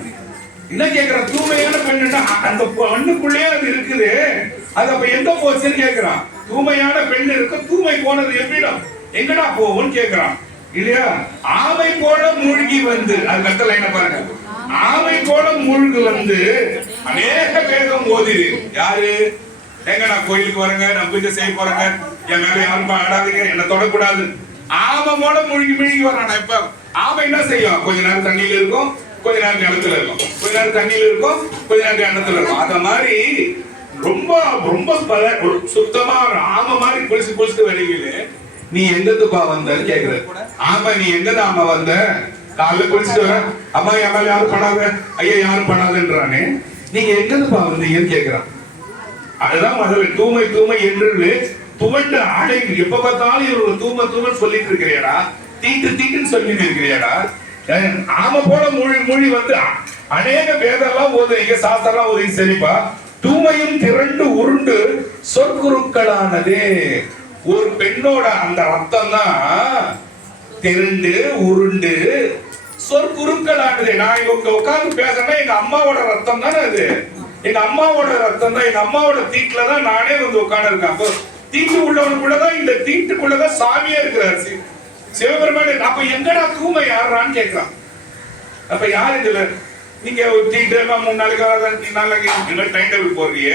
என்ன கேக்குற? தூய்மையான பெண்ணுன்னா அந்த பெண்ணுக்குள்ளேயே அது இருக்குது, அது அப்ப எங்க போச்சுன்னு கேக்குறான். தூய்மையான பெண் இருக்க தூய்மை போனது எவ்விடம், எங்கடா போகும்னு கேக்குறான் இல்லையா? ஆமை போல மூழ்கி வந்து, அது கத்த லைனை பாருங்க. ஆமை போல மூழ்கி வந்து அநேக வேதம் ஓதிரு. யாரு? எங்க நான் கோயிலுக்கு வரேங்க, நான் பூஜை செய்ய போறேங்க, என் மேல யாரும் ஆடாதீங்க, என்ன தொடக்கூடாது, ஆமமோட முழுகி வரானா. இப்ப ஆமை என்ன செய்யும்? கொஞ்ச நேரம் தண்ணியில இருக்கும், கொஞ்ச நேரம் கிணத்துல இருக்கும், கொஞ்ச நேரம் தண்ணியில இருக்கும், கொஞ்ச நேரம் கிணத்துல இருக்கும். அத மாதிரி ரொம்ப ரொம்ப சுத்தமா ஆமை மாதிரி குளிச்சுட்டு வரீங்களே, நீ எங்கதுப்பா வந்தன்னு கேக்குற. ஆமா, நீ எங்கதான் ஆமா வந்த? காலைல குளிச்சுட்டு வர, அம்மா என் மேல யாரும் பண்ணாத, ஐயா யாரும் பண்ணாதுன்றானே, நீங்க எங்கதுப்பா வந்தீங்கன்னு கேக்குறான். அதுதான் முதல்ல தூய்மை தூய்மை என்று துவண்டு ஆடை. எப்ப பார்த்தாலும் இவரு தூய்மை சொல்லிட்டு இருக்கிறியாடா, தீட்டுன்னு சொல்லிட்டு இருக்கிறியாடா. ஆம போல மொழி வந்து அநேக வேதெல்லாம் ஓதுறீங்க, சாஸ்திரம் ஓதுறீங்க, சரிப்பா. தூய்மையும் திரண்டு உருண்டு சொற்குருக்களானதே. ஒரு பெண்ணோட அந்த ரத்தம் தான் திரண்டு உருண்டு சொற்குருக்களானது. நான் இவங்க உட்கார்ந்து பேசுறேன்னா எங்க அம்மாவோட ரத்தம் தானே அது. எங்க அம்மாவோட ரத்தம் தான், எங்க அம்மாவோட தீட்டுல தான் நானே வந்து உட்கார்ந்து இருக்கேன். அப்போ தீட்டு உள்ளவனுக்குள்ளதான், இந்த தீட்டுக்குள்ளதான் சாமியா இருக்கிறார் சிவபெருமான். அப்ப எங்கடா தூய்மை யாரான்னு கேட்கிறான். அப்ப யாரு இதுல? நீங்க தீட்டு 3 நாளைக்கு டைம் டேபிள் போடுறீங்க,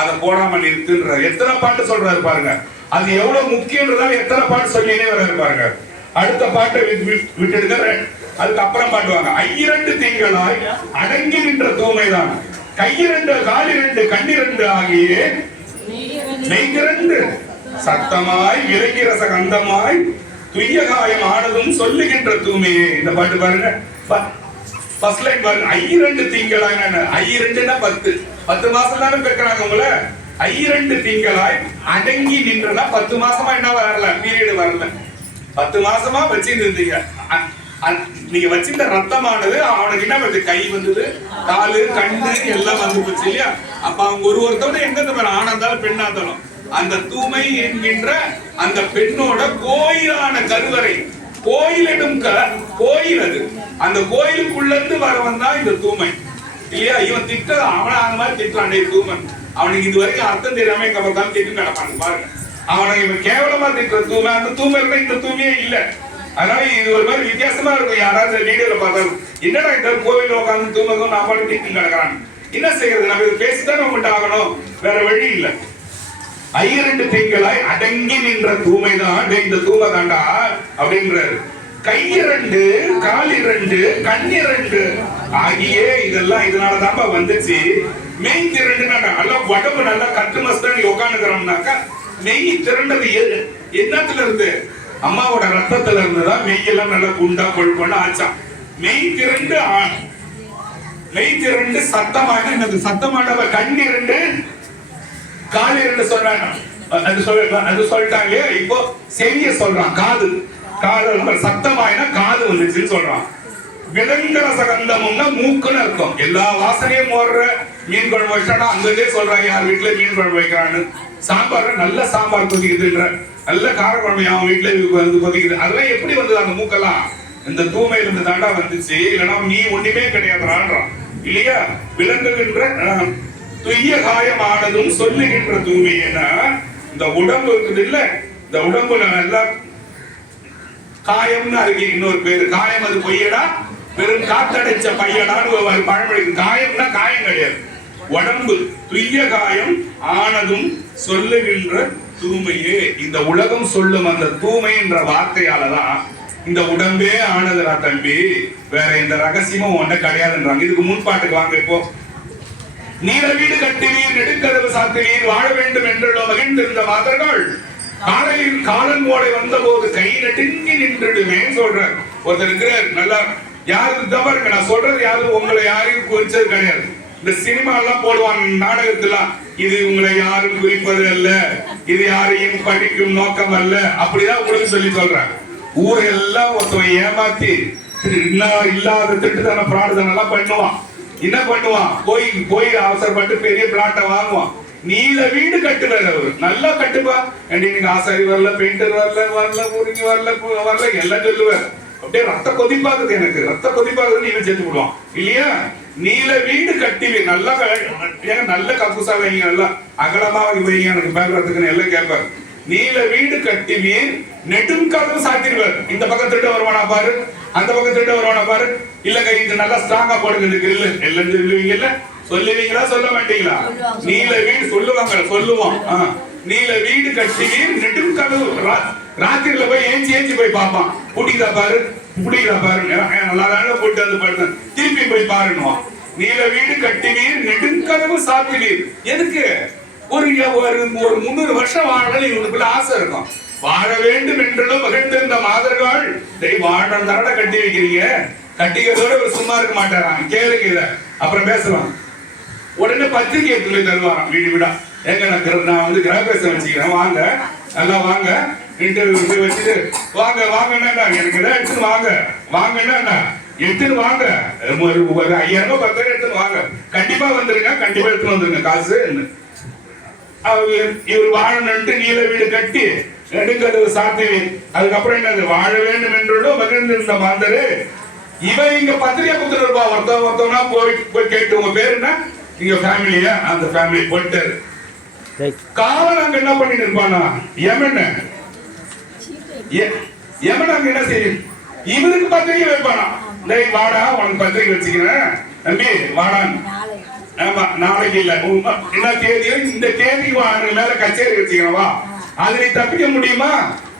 அதை போடாம நிறுத்துன்ற எத்தனை பாட்டு சொல்றாரு பாருங்க. அது எவ்வளவு முக்கியன்றதால எத்தனை பாட்டு சொல்லினே வர்றாரு பாருங்க. அடுத்த பாட்டை விட்டுடுங்க, அதுக்கப்புறம் பாட்டுவாங்க. ஐயிரண்டு திங்களாய் அடங்கி நின்ற தூய்மைதான், கையிரண்டு காலிரண்டு கண்ணிரண்டு ஆகிய மெய்கிரண்டு சத்தமாய் விலகிரச கந்தமாய் துய்யகாயம் ஆனதும் சொல்லுகின்ற தூய்மையே. இந்த பாட்டு பாருங்க, ஃபர்ஸ்ட் லைன் பாருங்க. ஐயிரண்டு திங்களாய், ஐயிரண்டுன்னா 10 மாசம் தானே பெற்றாங்க உங்களை. ஐயிரண்டு திங்களாய் அடங்கி நின்றனா 10 மாசமா என்ன வரல, பீரியட் வரல. 10 மாசமா வச்சிருந்தீங்க. நீங்க வச்சிருந்த ரத்தமானது அவனுக்கு என்ன பண்ணுது? கை வந்தது, காலு, கண்ணு எல்லாம் வந்து போச்சு இல்லையா? அப்ப அவங்க ஒருத்தவங்க எங்க இருந்து ஆனந்தாலும் பெண்ணா இருந்தாலும் அந்த தூய்மை என்கின்ற அந்த பெண்ணோட கோயிலான கருவறை, கோயிலிடும் கோயில் அது. அந்த கோயிலுக்குள்ள இருந்து வரவன் தான் இந்த தூய்மை இல்லையா? இவன் திட்ட அவனை அந்த மாதிரி திட்டான் தூமன். அவனுக்கு இது வரைக்கும் அர்த்தம் தெரியாம எங்க பார்த்தாலும் திட்டு நடப்பாங்க பாருங்க. அவனை இவன் கேவலமா திட்டுற தூய்மை, அந்த தூய்மை இருந்தா இந்த தூய்மையே இல்ல. அதனால இது ஒரு மாதிரி வித்தியாசமா இருக்கும். யாராவது வீடியோல பார்த்தாலும் என்னடா இந்த கோவில் உட்காந்து தூய்மை நான் திட்டு கிடக்குறான், என்ன செய்யறது? நம்ம இது பேசிதான் நம்மகிட்ட ஆகணும், வேற வழி இல்லை. ஐயிரண்டு திங்களாய் அடங்கி நின்ற தூய்மைதான் இந்த தூய்மை தாண்டா அப்படின்றாரு. கையிரண்டு காலிரண்டு கண்ணிரண்டு ஆகிய இதெல்லாம் இதனாலதான் வந்துச்சு. மெய் திரண்டு நல்லா உடம்பு நல்லா கட்டு மஸ்தான் உட்காந்துக்கிறோம்னாக்கா மெய் திரண்டது என்னத்துல இருந்து? அம்மாவோட ரத்தத்துல இருந்துதான் மெய்யெல்லாம் நல்லா குண்டா கொழுப்பொண்ணு ஆச்சான். மெய் திரண்டு சத்தமாக என்னது? சத்தமானவ கண்ணிரண்டு காலிரண்டு சொல்றாங்க, அது சொல்லிட்டாங்க. இப்போ செவிய சொல்றான், காது சத்தமாயினா காது வந்துச்சுன்னு சொல்றான். விலங்கர சகந்தம்னா மூக்குன்னு இருக்கும். எல்லா வாசனையும் போடுற மீன் குழம்பு வச்சா அங்கே சொல்றாங்க யார் வீட்டுல மீன் குழம்பு வைக்கிறான்னு. சாம்பார் நல்ல சாம்பார் கொதிக்குதுன்ற, நல்ல கார குழம்பு அவன் வீட்டுல கொதிக்குது. அதெல்லாம் எப்படி வந்தது? அந்த மூக்கெல்லாம் இந்த தூய்மையில இருந்து தாண்டா வந்துச்சு. இல்லைன்னா நீ ஒண்ணுமே கிடையாதுறான்றான் இல்லையா? விலங்குகின்ற துய்ய காயமானதும் சொல்லுகின்ற தூய்மை. ஏன்னா இந்த உடம்பு இருக்குது இல்ல, இந்த உடம்புல நல்லா காயம்னு அதுக்கு இன்னொரு பேரு. காயம் அது பொய்யடா, வெறும் காத்தடைச்ச பையடான்னு பழமொழி. காயம்னா காயம் கிடையாது, உடம்பு. துய்ய காயம் ஆனதும் சொல்லுகின்ற தூய்மையே. இந்த உலகம் சொல்லும் அந்த தூய்மை என்ற வார்த்தையாலதான் இந்த உடம்பே ஆனதுடா தம்பி, வேற இந்த ரகசியமும் ஒண்ணு கிடையாதுன்றாங்க. இதுக்கு முன்பாட்டுக்கு வாங்க. இப்போ நீல வீடு கட்டினீர், நெடுங்கதவு சாத்தினீர், வாழ வேண்டும் என்றோ மகிழ்ந்திருந்த மாதர்கள் காலையில் காலன் ஓடை வந்த போது கை நடுங்கி நின்றுடுமே சொல்றார். ஒருத்தர் இருக்கிறார் நல்லா, யாருக்கு தவறுங்க நான் சொல்றது, யாரும் உங்களை யாரையும் குறிச்சது கிடையாது. இந்த சினிமா எல்லாம் போடுவாங்க நாடகத்துல, இது உங்களை யாரும் குறிப்பது அல்ல, இது யாரையும் படிக்கும் நோக்கம் அல்ல, அப்படிதான் உங்களுக்கு சொல்லி சொல்றாங்க. ஊரெல்லாம் ஒருத்தவன் ஏமாத்தி இல்லாத திட்டுத்தன பிரார்த்தனை எல்லாம் பண்ணுவான். என்ன பண்ணுவான்? போய் அவசரப்பட்டு பெரிய பிளாட்டை வாங்குவான். நீல வீடு கட்டுறாரு அவரு, நல்லா கட்டுப்பா. நீங்க ஆசாரி வரல, பெயிண்டர் வரல, ஊருங்க வரல எல்லாம் சொல்லுவார். அப்படியே ரத்த கொதிப்பாக்குது, எனக்கு ரத்த கொதிப்பாக்குது, நீங்க சேர்த்து விடுவான் இல்லையா? நீல வீடு கட்டிவி நல்லா நல்ல கப்புசா வைங்க, நல்லா அகலமா வைங்க, எனக்கு பேசுறதுக்குன்னு எல்லாம் கேட்பாரு. நீல வீடு கட்டிவீர், நெடும் கதவு சாத்திடுவார். இந்த பக்கம் திருட்ட வருவானா பாரு, அந்த பக்கம் திருட்ட வருவானா பாரு. இல்லங்க இது நல்லா ஸ்ட்ராங்கா போடுங்க இந்த கிரில் எல்லாம் சொல்லுவீங்கல்ல, சொல்லுவீங்களா சொல்ல மாட்டீங்களா? நீல வீடு சொல்லுவாங்க, சொல்லுவோம். நீல வீடு கட்டுவீர் நெடுங்கதவு. ராத்திரில போய் ஏஞ்சி போய் பார்ப்பான், புடிக்குதா பாரு புடிக்குதா பாரு, நல்லா தானே போட்டு வந்து படுத்தேன், திருப்பி போய் பாருன்னுவான். நீல வீடு கட்டுவீர் நெடுங்கதவு சாத்துவீர். எதுக்கு? ஒரு 300 வருஷம் வாழணும் இவனுக்குள்ள ஆசை இருக்கும். வாழ வேண்டும் என்றும் மகிழ்ந்திருந்த மாதர்கள் வாழ தரட கட்டி வைக்கிறீங்க. கட்டிக்கிறதோட ஒரு சும்மா இருக்க மாட்டாராம். கேளுங்க இத, அப்புறம் பேசலாம். உடனே பத்திரிகை எடுத்து தருவாராம் வீடு வீடா. எங்க நான் வந்து கிரகப்பிரவேசம் வச்சுக்கிறேன், வாங்க நல்லா வாங்க, இன்டர்வியூ வச்சுட்டு வாங்க வாங்கன்னா எனக்கு எதாவது எடுத்துன்னு வாங்க, வாங்கன்னா எடுத்துன்னு வாங்க, ஒரு 5000 ரூபாய் 10,000 எடுத்துன்னு வாங்க, கண்டிப்பா வந்துருங்க, கண்டிப்பா எடுத்துன்னு வந்துருங்க காசு. இவர் வாழணும்ட்டு நீல வீடு கட்டி நெடுங்கதவு சாத்துவீர். அதுக்கப்புறம் என்னது? வாழ வேண்டும் என்றோ மகிழ்ந்திருந்த மாந்தரு. இவன் இங்க பத்திரிகை கொடுத்துருப்பா, ஒருத்தவனா போய் கேட்டு உங்க பேரு என்ன, இங்க ஃபேமிலியா, அந்த ஃபேமிலி போட்டாரு. காவல் அங்க என்ன பண்ணிட்டு இருப்பானா, யமன் அங்க என்ன செய்யும், இவருக்கு பத்திரிகை வைப்பானா. டேய் வாடா, உனக்கு பத்திரிகை வச்சுக்கிறேன் தம்பி வாடான். ஆமா, நாளைக்கு இல்ல, என்ன தேதியோ இந்த தேதி மேல கச்சேரி வச்சுக்கிறவா, அது நீ தப்பிக்க முடியுமா?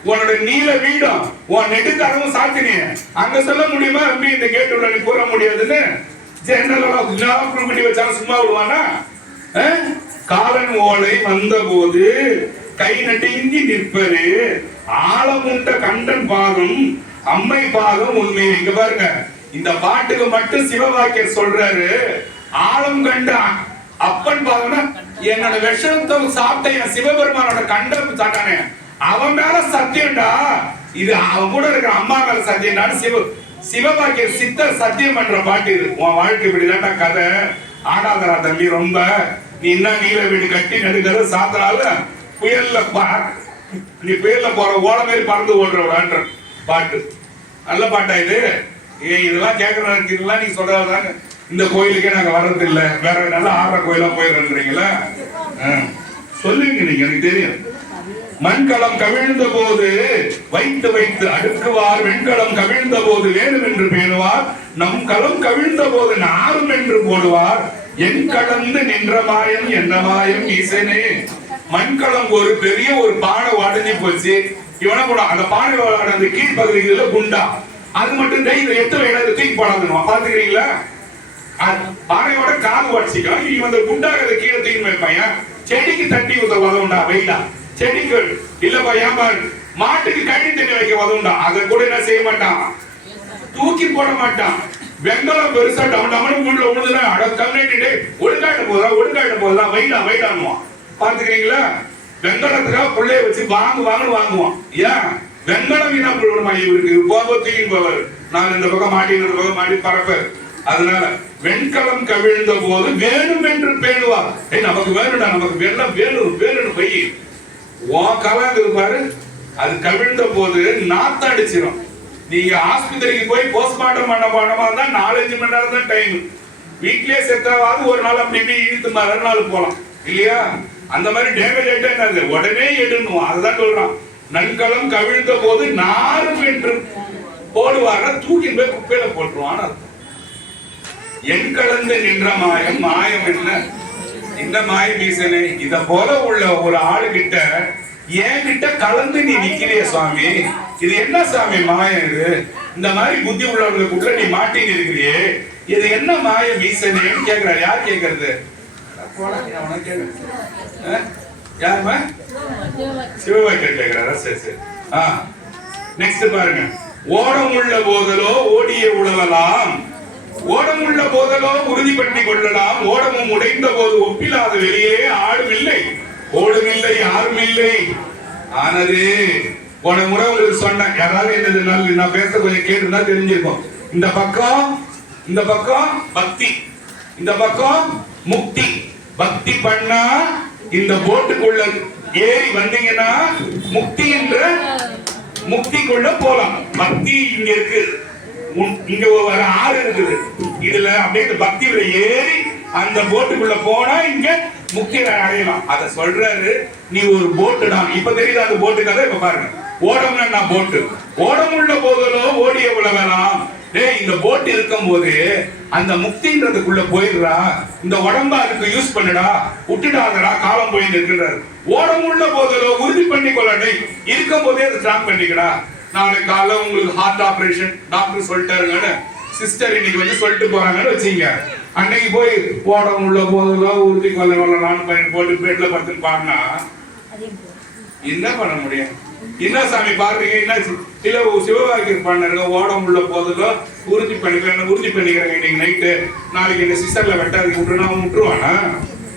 உன்னோட நீல வீடும் உன் நெடுக்கதவும் சாத்தினே அங்க சொல்ல முடியுமா? தம்பி இந்த கேட்டு உள்ள நீ கூற முடியாதுன்னு ஜெனரலா வச்சாலும் சும்மா விடுவானா? காலன் ஓலை வந்த போது கை நடுங்கி நிற்பது ஆழமுண்ட கண்டன் பாகம் அம்மை பாகம் உண்மை. இங்க பாருங்க, இந்த பாட்டுக்கு மட்டும் சிவவாக்கியர் சொல்றாரு, ஆழம் கண்ட அப்பன் பாகம்னா என்னோட விஷத்தை சாப்பிட்ட என் சிவபெருமானோட கண்டம் சாட்டானே அவன் மேல சத்தியம்டா, இது அவன் கூட இருக்கிற அம்மா மேல சத்தியம்டான்னு சிவபாக்கியர் சித்தர் சத்தியம் பண்ற பாட்டு இது. உன் வாழ்க்கை இப்படிதான்டா கதை, ஆடாதரா தம்பி ரொம்ப, நீ என்ன நீல வீடு கட்டி நெடுக்கிறது சாத்தினால நீ புயல்ல போற ஓட மாதிரி பறந்து ஓடுறவடான்ற பாட்டு. நல்ல பாட்டா இது. இதெல்லாம் கேட்கறதுக்கு இதெல்லாம் நீங்க சொல்றதாங்க. இந்த கோயிலுக்கே நாங்க வர்றது இல்ல, வேற நல்லா ஆடுற கோயிலா போயிடுறீங்களா? சொல்லுங்க நீங்க, எனக்கு தெரியும். மண்கலம் கவிழ்ந்த போது வைத்து அடுக்குவார், வெண்கலம் கவிழ்ந்த போது வேணும் என்று பேணுவார், நம் களம் கவிழ்ந்த போது நாரும் என்று போடுவார், என் கடந்து நின்ற மாயம் என்ன மாயம் ஈசனே. மண்கலம் ஒரு பெரிய ஒரு பானை உடஞ்சி போச்சு, இவனை கூட அந்த பானை அந்த கீழ்பகுதியில குண்டா, அது மட்டும் இதை எத்தனை இடத்துல தூக்கி போடாதுன்னு பாத்துக்கிறீங்களா? பானையோட கால் உடச்சிக்கலாம், இவன் அந்த குண்டாக கீழே தூக்கி வைப்பான். செடிக்கு தட்டி ஊத்த உதவுண்டா வெயிலா, செடிக்கு இல்லப்பா ஏன் மாட்டுக்கு கழி தண்ணி வைக்க உதவுண்டா, அதை கூட என்ன செய்ய மாட்டான், தூக்கி போட மாட்டான். வெங்கலம் பெருசா டமன்னு உள்ள உழுதுனா அட கம்யூனிட்டி ஒழுங்காயிட்டு போதா வெயிலான்னுவான். பாத்துக்கிறீங்களா? வெங்கலத்துக்காக பிள்ளைய வச்சு வாங்குவான். ஏன் வெங்கலம் வீணா போடுமா? இவருக்கு தூக்கி போவார், நான் இந்த பக்கம் மாட்டி பறப்பார். அதனால வெண்கலம் கவிழ்ந்த போது வேணும் என்று பேணுவார். நமக்கு வேணும்டா, நமக்கு வெள்ளம் வேணும் போய் உன் கலம் பாரு, அது கவிழ்ந்த போது நாத்தம் அடிச்சிடும். நீங்க ஆஸ்பத்திரிக்கு போய் போஸ்ட்மார்ட்டம் பண்ணமா தான் 4-5 மணி நேரம் தான் டைம். வீட்லயே செத்தாவது ஒரு நாள் அப்படி இப்படி இழுத்து மறுநாள் போலாம் இல்லையா? அந்த மாதிரி டேமேஜ் ஆயிட்டா என்னது உடனே எடுணும். அதுதான் சொல்றான், நன்கலம் கவிழ்ந்த போது நாரும் என்று போடுவார, தூக்கி போய் குப்பையில போட்டுருவான். என் கலந்து நின்ற மாயம் என்ன? இந்த மாயம் ஈசனே. இத போல உள்ள ஒரு ஆளு கிட்ட என்கிட்ட கலந்து நீ நிக்கிறிய சுவாமி, இது என்ன சாமி மாயம் இது? இந்த மாதிரி புத்தி உள்ளவர்களுக்குள்ள நீ மாட்டின்னு இருக்கிறியே, இது என்ன மாயம் ஈசனேன்னு கேக்குறாரு. யார் கேக்குறது? யாருமா? சிவபாக்கியர் கேக்குறாரா? சரி. நெக்ஸ்ட் பாருங்க. ஓடம் உள்ள போதலோ ஓடிய உழவலாம், ஓடம் உள்ள போதலோ உறுதிப்படுத்திக் கொள்ளலாம், ஓடமும் உடைந்த போது ஒப்பில்லாத வெளியிலே ஆடும் இல்லை, ஓடும் இல்லை, யாரும் இல்லை. ஆனது போன முறை உங்களுக்கு சொன்னேன், யாராவது என்னது நான் பேச கொஞ்சம் கேட்டுதான் தெரிஞ்சிருக்கும். இந்த பக்கம் பக்தி, இந்த பக்கம் முக்தி. பக்தி பண்ணா இந்த போட்டுக்குள்ள ஏறி வந்தீங்கன்னா முக்தி என்ற முக்திக்குள்ள போலாம். பக்தி இங்க இருக்கு, இங்க ஒரு ஆறு இருக்குது, இதுல அப்படியே பக்தியில ஏறி அந்த போட்டுக்குள்ள போனா இங்க முக்தியை அடையலாம். அத சொல்றாரு. நீ ஒரு போட்டு தான், இப்ப தெரியுது அந்த போட்டு கதை. இப்ப பாருங்க, ஓடம்னா போட்டு. ஓடம் உள்ள போதலோ ஓடிய உலகலாம், டேய் இந்த போட் இருக்கும் போது அந்த முக்தின்றதுக்குள்ள போயிடுறா, இந்த உடம்பா இருக்கு யூஸ் பண்ணுடா, விட்டுடாதடா காலம் போயிட்டு இருக்குன்றாரு. உடம்புள்ள போதிலோ உறுதி பண்ணிக்கொள்ள, இருக்கும் போதே அதை ஸ்ட்ராங் பண்ணிக்கடா. நாளைக்கு காலைல உங்களுக்கு ஹார்ட் ஆபரேஷன் டாக்டர் சொல்லிட்டாருங்கன்னு சிஸ்டர் இன்னைக்கு வந்து சொல்லிட்டு போறாங்கன்னு வச்சுங்க. அன்னைக்கு போய் உடம்புள்ள போதிலோ உறுதி கொள்ளலான்னு பையன் போட்டு பெட்ல படுத்துன்னு பாடினா என்ன பண்ண முடியும்? என்ன சாமி பாடுறீங்க, என்ன இல்ல சிவவாக்கியர் பண்ணாருங்க, ஓடம் உள்ள போதிலோ உறுதி பண்ணிக்கிறேன் இன்னைக்கு நைட்டு, நாளைக்கு இந்த சிஸ்டர்ல வெட்டாது விட்டுனா அவன் விட்டுருவானா?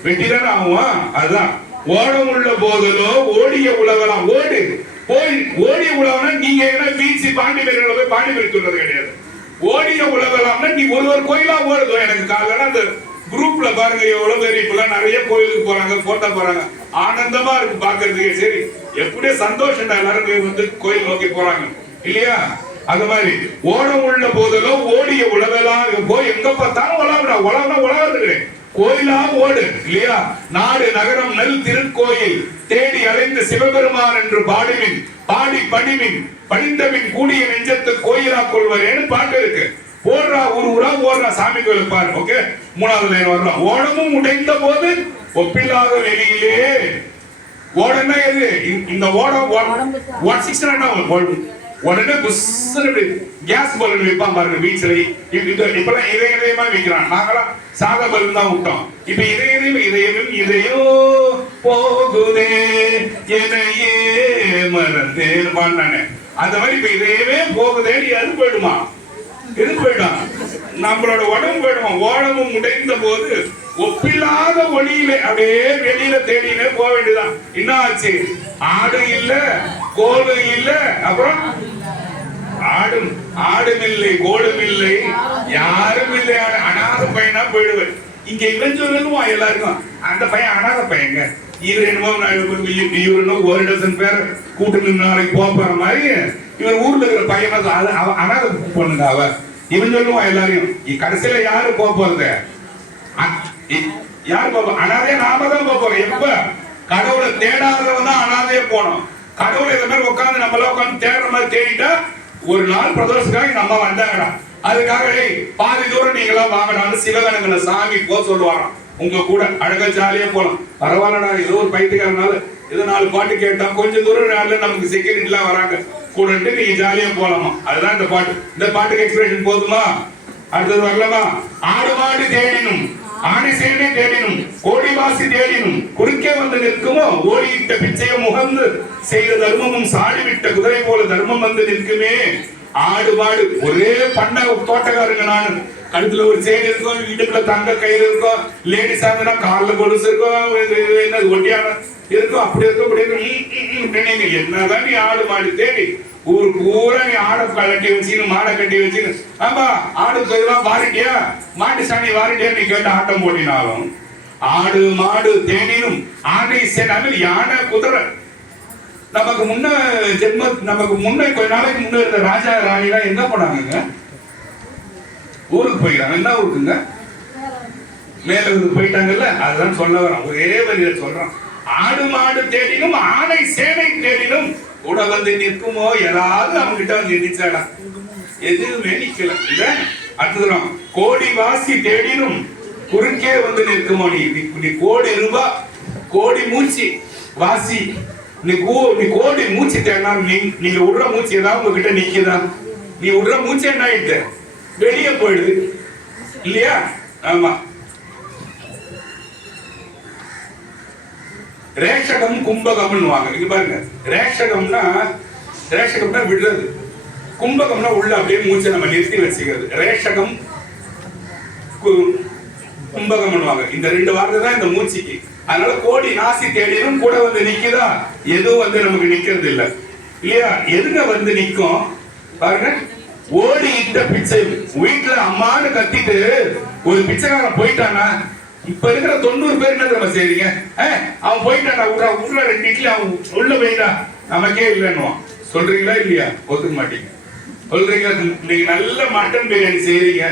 வெட்டிதானே ஆகுவான். அதுதான் ஓடம் உள்ள போதிலோ ஓடிய உலகலாம். ஓடு போய் ஓடிய உலகம்னா நீங்க என்ன பீச்சு பாண்டிமேரிகளை போய் பாண்டிமேரி சொல்றது கிடையாது. ஓடிய உலகலாம்னா நீ ஒருவர் கோயிலா ஓடுதோ. எனக்கு காலையில அந்த குரூப்ல பாருங்க எவ்வளவு பேர் இப்பெல்லாம் நிறைய கோயிலுக்கு போறாங்க, போட்டா போறாங்க, ஆனந்தமா இருக்கு பாக்குறதுக்கு. சரி எப்படியே சந்தோஷம் தான், எல்லாரும் வந்து கோயில் நோக்கி போறாங்க இல்லையா? அது மாதிரி ஓடம் உள்ள போதிலும் ஓடிய உலகெல்லாம் போய் எங்க பார்த்தாலும் உலகம்னா உலகம் கிடையாது, கோயிலா ஓடு இல்லையா? நாடு நகரம் நல் திருக்கோயில் தேடி அலைந்த சிவபெருமான் என்று பாடுவின் பாடி பணிவின் பணிந்தவின் கூடிய நெஞ்சத்து கோயிலா கொள்வரேன்னு பாட்டு இருக்கு. ஓடுறா ஊரா ஓடுறா சாமி கோயிலுக்கு பாரு. ஓகே, மூணாவது லைன் வர்றோம். ஓடமும் உடைந்த போது ஒப்பில்லாத வெளியிலே ஓடனா எது? இந்த ஓடம் 169 உடனே கேஸ் பலூன் வைப்பான் பாருங்க பீச்ல. இப்பெல்லாம் இதயமா வைக்கிறான், நாங்களாம் சாதா பலூன் தான் விட்டோம். இப்ப இதையும் போகுதே எனையே மறந்தேன் பண்ணானே, அந்த மாதிரி இப்ப இதையவே போகுதேன்னு அது போயிடுமா? இது போயிடும், நம்மளோட உடம்பு போயிடுவோம். ஓடமும் உடைந்த போது ஒப்பில்லாத ஒளியிலே அப்படியே வெளியில தேடினே போக வேண்டியதான். என்ன ஆச்சு? ஆடு இல்ல, கோடு இல்ல, அப்புறம் ஆடும் இல்லை, கோடும் இல்லை, யாரும் இல்லை, அனாத பையனா போயிடுவேன். இங்க இவன் சொல்லுவான் எல்லாருக்கும், அந்த பையன் அனாத பையங்க, இவர் என்னமோ ஒரு டசன் பேர் கூட்டு நாளைக்கு போற மாதிரி இவர் ஊர்ல இருக்கிற பையன் அனாத பொண்ணுங்க அவ. இவன் சொல்லுவான் எல்லாரையும், கடைசியில யாரு போறது? யாரு போவோம்? அனாதையா நாம தான் போறோம். எப்ப கடவுளை தேடாதவன் தான் அனாதையா போனோம். கடவுளை இந்த மாதிரி உட்காந்து நம்மள உட்காந்து தேடுற மாதிரி தேடிட்டா ஒரு நாள் பிரதோஷத்துக்காக நம்ம வந்தாங்கடா, அதுக்காக பாதி தூரம் நீங்களா வாங்கடான்னு சிவகணங்களை சாமி போ சொல்லுவாராம். உங்க கூட அழகா ஜாலியா போலாம், பரவாயில்லடா ஏதோ ஒரு பைத்தியக்காரனால ஏதோ 4 பாட்டு கேட்டா கொஞ்சம் தூரம் நாள்ல நமக்கு செக்யூரிட்டி எல்லாம் வராங்க கூடட்டு நீங்க ஜாலியா போலாமா. அதுதான் இந்த பாட்டு. இந்த பாட்டுக்கு எக்ஸ்பிரஷன் போதுமா? அடுத்தது வரலாமா? ஆடு மாடு தேடினும் ஆணை சேனை தேடினும் கோடிவாசி தேடினும் குறுக்கே வந்து நிற்குமோ ஓடியிட்ட பிச்சையும் முகந்து செய்த தர்மமும் சாடிவிட்ட குதிரை போல தர்மம் வந்து நிற்குமே. ஆடு மாடு ஒரே பண்ண தோட்டக்காரங்க. நானு கழுத்துல ஒரு செயின் இருக்கும், இடுப்புல தங்க கயிறு இருக்கும், லேடிஸா இருந்தா காலில் கொலுசு இருக்கும், என்ன ஒட்டியான இருக்கும், அப்படி இருக்கும் இப்படி இருக்கும். என்னதான் நீ ஆடு மாடு தேடி ஊரு பூரா நீ ஆடை கட்டி வச்சுன்னு மாடை கட்டி வச்சுன்னு, ஆமா ஆடு போயெல்லாம் வாரிட்டியா, மாட்டு சாணி வாரிட்டியா நீ கேட்டு ஆட்டம் போட்டினாலும் ஆடு மாடு தேனினும் ஆடை சேனாமல் யானை குதிரை. நமக்கு முன்ன நமக்கு முன்ன கொஞ்ச நாளைக்கு முன்ன இருந்த ராஜா ராணிலாம் எங்க போனாங்க? ஊருக்கு போயிட்டாங்க. என்ன ஊருக்குங்க? மேல போயிட்டாங்கல்ல. அதுதான் சொல்ல வரோம், ஒரே வழியில சொல்றான். ஆடு மாடு தேடினும் ஆணை சேனை தேடினும் கூட வந்து நிற்குமோ. ஏதாவது அவங்க கிட்ட வந்து நின்றுச்சாடா? எதுவுமே நிக்கல இல்ல. அடுத்ததும் கோடி வாசி தேடினும் குறுக்கே வந்து நிற்குமோ. நீ கோடி ரூபாய் கோடி மூச்சு வாசி, நீ கோடி மூச்சு தேடினா நீங்க விடுற மூச்சு ஏதாவது உங்ககிட்ட நிக்குதா? நீ விடுற மூச்சு என்ன ஆயிட்டு வெளியே போயிடுது இல்லையா? ஆமா. ரேஷகம் கும்பகம்னு வாங்க. இங்க பாருங்க, ரேஷகம்னா விடுறது, கும்பகம்னா உள்ள அப்படியே மூச்சை நம்ம நிறுத்தி வச்சுக்கிறது. ரேஷகம் கும்பகம் வாங்க. இந்த 2 வார்த்தை தான் இந்த மூச்சுக்கு. அதனால கோடி நாசி தேடினும் கூட வந்து நிக்குதா? எதுவும் வந்து நமக்கு நிக்கிறது இல்ல இல்லையா? எதுங்க வந்து நிக்கும் பாருங்க. ஓடி இட்ட பிச்சை. வீட்டுல அம்மான்னு கத்திட்டு ஒரு பிச்சைக்காரன் போயிட்டானா, இப்ப இருக்கிற 90 பேர் என்ன நம்ம செய்றீங்க? அவன் போயிட்டான் உள்ள 2 இட்லி அவன் உள்ள போயிட்டா நமக்கே இல்லைன்னுவான். சொல்றீங்களா இல்லையா? ஒத்துக்க மாட்டீங்க. சொல்றீங்க. நீங்க நல்ல மட்டன் பிரியாணி செய்றீங்க,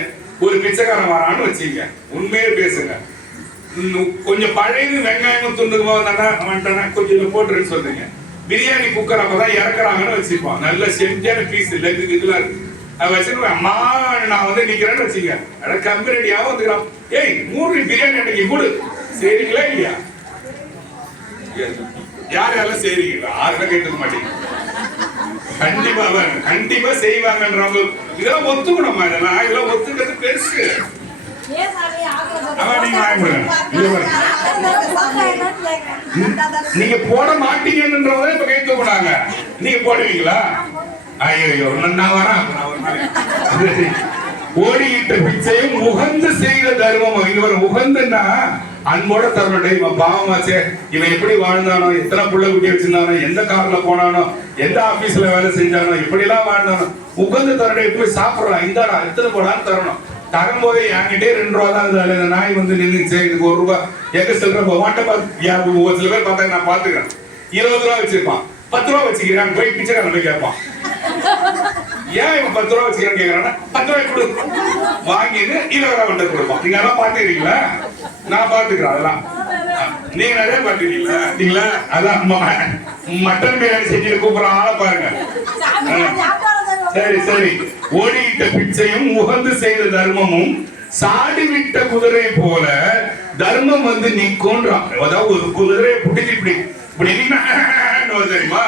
ஒரு பிச்சைக்காரன் வரான்னு வச்சீங்க, உண்மையே பேசுங்க. கொஞ்சம் பழைய வெங்காயம் துண்டுக்குமா வந்தானா கொஞ்சம் போட்டுருன்னு சொல்றீங்க. பிரியாணி குக்கர் அப்பதான் இறக்குறாங்கன்னு வச்சுப்பான், நல்ல செஞ்சான பீஸ் லெக்கு இதெல்லாம் இருக்கு. வச்சுருவேன். அம்மா நான் வந்து நிக்கிறேன்னு வச்சுக்க, ஆனா கம்பெனியாவும் வந்துக்கிறான். ஏய் 100 பிரியாணி அன்னைக்கு கொடு, சரிங்களா இல்லையா? யார் யாரெல்லாம் செய்றீங்களா? யாருமே கேட்டுக்க மாட்டீங்க. கண்டிப்பா கண்டிப்பா செய்வாங்கன்றவங்க இதெல்லாம் ஒத்துக்கணுமா? இதெல்லாம் ஒத்துக்கிறது பெருசு. நீங்க போட மாட்டீங்கன்றவங்க இப்ப கை தூக்குனாங்க. நீங்க போடுவீங்களா? ஐயோ நான் வரேன். ஓடியிட்ட பிச்சையும் உகந்து செய்த தர்மம். இவர் உகந்துன்னா அன்போட தரணும். இவன் பாவமாச்சே, இவன் எப்படி வாழ்ந்தானோ, எத்தனை புள்ள குட்டி வச்சிருந்தானோ, எந்த கார்ல போனானோ, எந்த ஆபீஸ்ல வேலை செஞ்சானோ, இப்படி எல்லாம் வாழ்ந்தானோ உகந்து தரணும். போய் சாப்பிடலாம், இந்தாடா எத்தனை போடான்னு தரணும். தரும்போதே என்கிட்டே 2 ரூபா தான் இருந்தாலும் இந்த நாய் வந்து நின்றுச்சு, இதுக்கு 1 ரூபாய் எங்க சொல்ற வாட்ட பார்த்து ஒரு சில பேர் பார்த்தா நான் பாத்துக்கிறேன். 20 ரூபா வச்சிருப்பான், 10 ரூபா வச்சுக்கிறான். போய் பிச்சைக்காரன் போய் கேட்பான், ஏன் இவன் 10 ரூபா வச்சுக்கிறான்னு கேட்கறான்னா 10 ரூபாய் கொடு வாங்கிட்டு 20 ரூபா வந்து கொடுப்பான். நீங்க எல்லாம் பாத்துக்கிறீங்களா? நான் பாத்துக்கிறேன். அதெல்லாம் நீங்க நிறைய பாத்துக்கிறீங்களா? அதான் மட்டன் பிரியாணி செஞ்சு கூப்பிடுற ஆளை பாருங்க. சரி சரி. ஓடியிட்ட பிச்சையும் உகந்து செய்த தர்மமும் சாடிவிட்ட குதிரை போல தர்மம் வந்து நிற்கொன்றான். அதாவது ஒரு குதிரையை பிடிச்சி இப்படி தெரியுமா?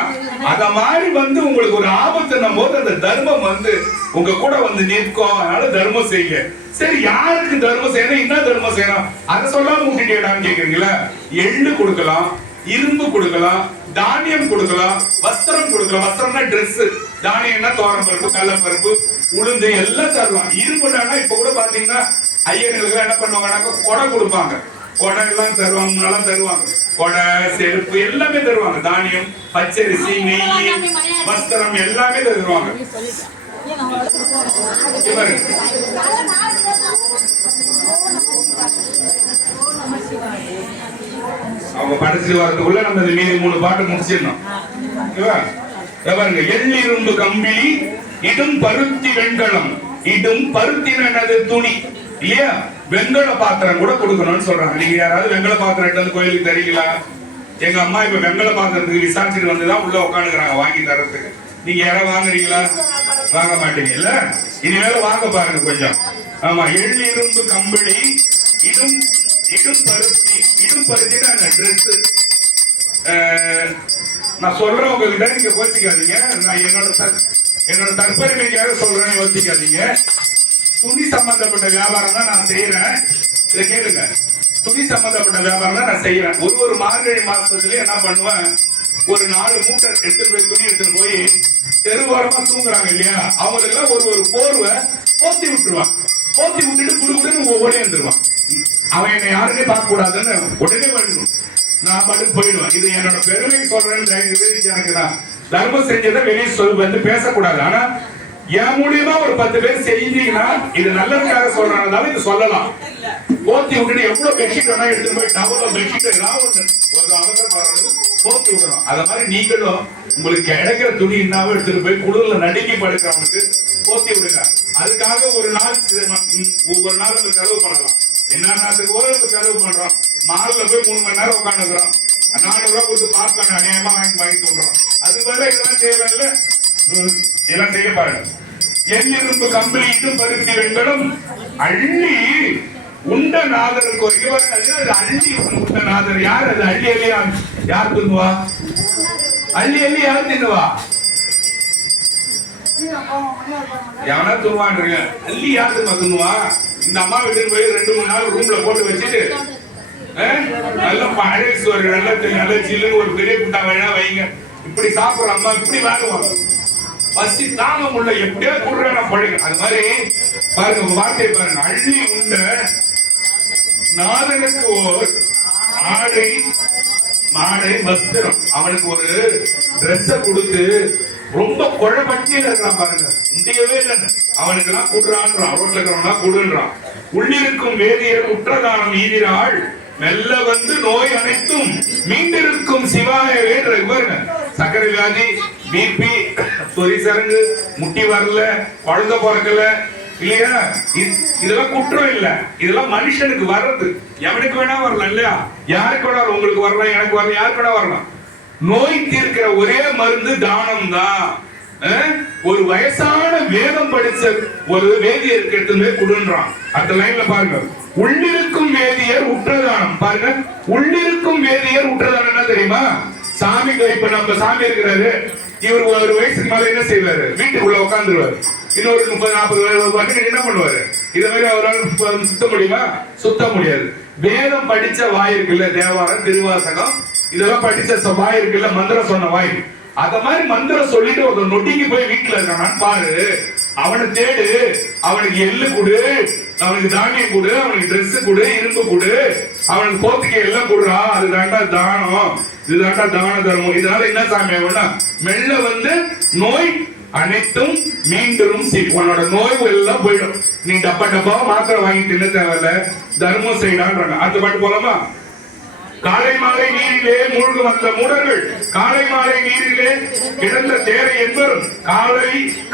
அத மாதிரி வந்து உங்களுக்கு ஒரு ஆபத்துன்னும் போது அந்த தர்மம் வந்து உங்க கூட வந்து நிற்கும். அதனால தர்மம் செய்யுங்க. சரி, யாருக்கு தர்மம் செய்யணும், என்ன தர்மம் செய்யணும் அதை சொல்லாம விட்டுட்டேடான்னு கேக்குறீங்களா? எள்ளு கொடுக்கலாம், இரும்பு கொடுக்கலாம், தானியம் கொடுக்கலாம், வஸ்திரம் கொடுக்கலாம். வஸ்திரம்னா ட்ரெஸ், தானியம்னா தோரம் பருப்பு, கடலைப்பருப்பு, உளுந்து எல்லாம் தருவாங்க. இரும்புனா இப்ப கூட பாத்தீங்கன்னா ஐயர்களுக்கு என்ன பண்ணுவாங்க, கொடை கொடுப்பாங்க. கொடை எல்லாம் தருவாங்க, முன்னெல்லாம் தருவாங்க. கொடை, செருப்பு எல்லாமே தருவாங்க. தானியம், பச்சரிசி, நெய், வஸ்திரம் எல்லாமே தருவாங்க. அவங்க படைச்சு வரதுக்குள்ள நம்ம மீதி 3 பாட்டு முடிச்சிடணும். எள்ளிரும்பு கம்பிளி இடும் பருத்தி வெண்கலம். இடும் பருத்தினது துணி இல்லையா? வெண்கல பாத்திரம் கூட கொடுக்கணும்னு சொல்றாங்க. நீங்க யாராவது வெண்கல பாத்திரம் எடுத்து கோயிலுக்கு தரீங்களா? எங்க அம்மா இப்ப வெண்கல பாத்திரத்துக்கு விசாரிச்சுட்டு வந்துதான் உள்ள உட்காந்துக்கிறாங்க வாங்கி தரத்துக்கு. நீங்க யாராவது வாங்குறீங்களா? வாங்க மாட்டீங்க இல்ல? இனிமேல வாங்க பாருங்க கொஞ்சம். ஆமா, எள்ளிரும்பு கம்பிளி இடும் பருத்தி. இடும் பருத்தினா ட்ரெஸ். நான் சொல்றேன் உங்ககிட்ட, நீங்க யோசிக்காதீங்க. நான் என்னோட தற்பெருமைக்காக சொல்றேன், யோசிக்காதீங்க. துணி சம்பந்தப்பட்ட வியாபாரம் தான் நான் செய்யறேன். இதை கேளுங்க, துணி சம்பந்தப்பட்ட வியாபாரம் தான் நான் செய்யறேன். ஒரு மார்கழி மாசத்துல என்ன பண்ணுவேன், ஒரு 4 மூட்டை எடுத்துட்டு போய் துணி எடுத்துட்டு போய் தெருவோரமா தூங்குறாங்க இல்லையா, அவங்களுக்கு எல்லாம் ஒரு போர்வை போத்தி விட்டுருவான். போத்தி விட்டுட்டு குடுக்குன்னு ஓடி வந்துருவான். அவன் என்னை யாருமே பார்க்க கூடாதுன்னு உடனே வரணும். நான் பாட்டுக்கு போயிடுவேன். இது என்னோட பெருமை சொல்றேன்னு எனக்கு தான் தர்மம் செஞ்சதை வெளியே வந்து பேசக்கூடாது. ஆனா என் மூலியமா ஒரு 10 பேர் செஞ்சீங்கன்னா இது நல்லதுக்காக சொல்றதுனால இது சொல்லலாம். போத்தி விட்டுட்டு எவ்வளவு பெட்ஷீட் வேணா எடுத்துட்டு போய் டவலோ பெட்ஷீட் ஏதாவது ஒரு அவசரம் போத்தி விடணும். அத மாதிரி நீங்களும் உங்களுக்கு கிடைக்கிற துணி என்னாவோ எடுத்துட்டு போய் குளிர்ல நடுங்கி படுக்கிறவனுக்கு போத்தி விடுங்க. அதுக்காக ஒரு நாள் ஒவ்வொரு நாள் செலவு பண்ணலாம். என்னத்துக்கு ஒரு செலவு பண்றோம், மால்ல போய் 3 மணி நேரம் உட்காந்துக்கிறோம், 400 ரூபாய் கொடுத்து பார்க்க அநியாயமா வாங்கி சொல்றோம். அது வேற இதெல்லாம் செய்யல, இதெல்லாம் செய்ய பாருங்க. எள்ளிரும்பு கம்பிளி இடும் பருத்தி வெண்கலம் அள்ளி உண்ட நாதருக்கு ஒரு அள்ளி உண்ட நாதர் யார்? அது அள்ளி அள்ளி யார் தின்னுவா? அள்ளி அள்ளி யார் தின்னுவா? எவனா தூவான்றீங்க. அள்ளி யாரு தின்னுவா? இந்த அம்மா வீட்டுக்கு போய் 2-3 நாள் ரூம்ல போட்டு வச்சுட்டு நல்ல பழைய சோறு நல்ல சில்லுன்னு ஒரு பெரிய குண்டா வேணா வைங்க. இப்படி சாப்பிடுற அம்மா இப்படி வாங்குவாங்க. பசி தாங்க முடியல, எப்படியா கூடுற பழக. அது மாதிரி பாருங்க, வார்த்தை பாருங்க. அள்ளி உண்ட நாதனுக்கு ஓர் ஆடை மாடை வஸ்திரம். அவனுக்கு ஒரு டிரெஸ் கொடுத்து ரொம்ப குழப்பட்டியில இருக்கான் பாருங்க. முடியவே இல்லை. அவனுக்கு எல்லாம் கூடுறான்றான், ரோட்ல இருக்கிறவனா கூடுன்றான். உள்ளிருக்கும் வேதியர் குற்றதானம் ஈதிராள் மெல்ல வந்து நோய் அனைத்தும் மீண்டிருக்கும் சிவாயவே பாருங்க. சக்கரை வியாதி, பிபி, சொறி சரங்கு, முட்டி வரல, குழந்தை பிறக்கல இல்லையா, இதெல்லாம் குற்றம் இல்ல. இதெல்லாம் மனுஷனுக்கு வர்றது. எவனுக்கு வேணா வரலாம் இல்லையா? யாருக்கு வேணா வரும். உங்களுக்கு வரலாம், எனக்கு வரலாம், யாருக்கு வேணா வரலாம். நோய் தீர்க்கிற ஒரே மருந்து தானம் தான். ஒரு வயசான வேதம் படிச்ச ஒரு வேதியருக்கு எடுத்துமே கொடுன்றான். அந்த லைன்ல பாருங்க, உள்ளிருக்கும் வேதியர் உற்றதானம். பாருங்க, உள்ளிருக்கும் வேதியர் உற்றதானம் என்ன தெரியுமா? சாமிக்கு இப்ப நம்ம சாமி இருக்கிறாரு, இவர் ஒரு வயசுக்கு மேல என்ன செய்வாரு? வீட்டுக்குள்ள உட்காந்துருவாரு. இன்னொரு 30-40 என்ன பண்ணுவாரு? இத மாதிரி அவரால் சுத்த முடியுமா? சுத்த முடியாது. வேதம் படிச்ச வாய் இருக்குல்ல, தேவாரம், திருவாசகம், இதெல்லாம் படிச்ச வாய் இருக்குல்ல, மந்திரம் சொன்ன வாய், அத மாதிரி மந்திரம் சொல்லிட்டு ஒரு நொட்டிக்கு போய் வீட்டுல இருக்கானான்னு பாரு. அவனை தேடு, அவனுக்கு எள்ளு கொடு, அவனுக்கு தானியம் கொடு, அவனுக்கு ட்ரெஸ் கொடு, இரும்பு கொடு, அவனுக்கு போத்துக்கு எல்லாம் கொடுறா. அது தாண்டா தானம், இதுதாண்டா தான தர்மம். இதனால என்ன சாமி ஆகும்னா, மெல்ல நோய் அனைத்தும் மீண்டும் உன்னோட நோய் எல்லாம் போயிடும். நீ டப்பா டப்பா மாத்திரை வாங்கி தின்ன தேவையில்ல, தர்மம் செய்யறான்றாங்க. அடுத்த பாட்டு போலாமா? காலை மாலை நீரிலே மூழ்கும் அந்த மூடர்கள், காலை மாலை நீரிலே கிடந்த தேரை என்பரும்,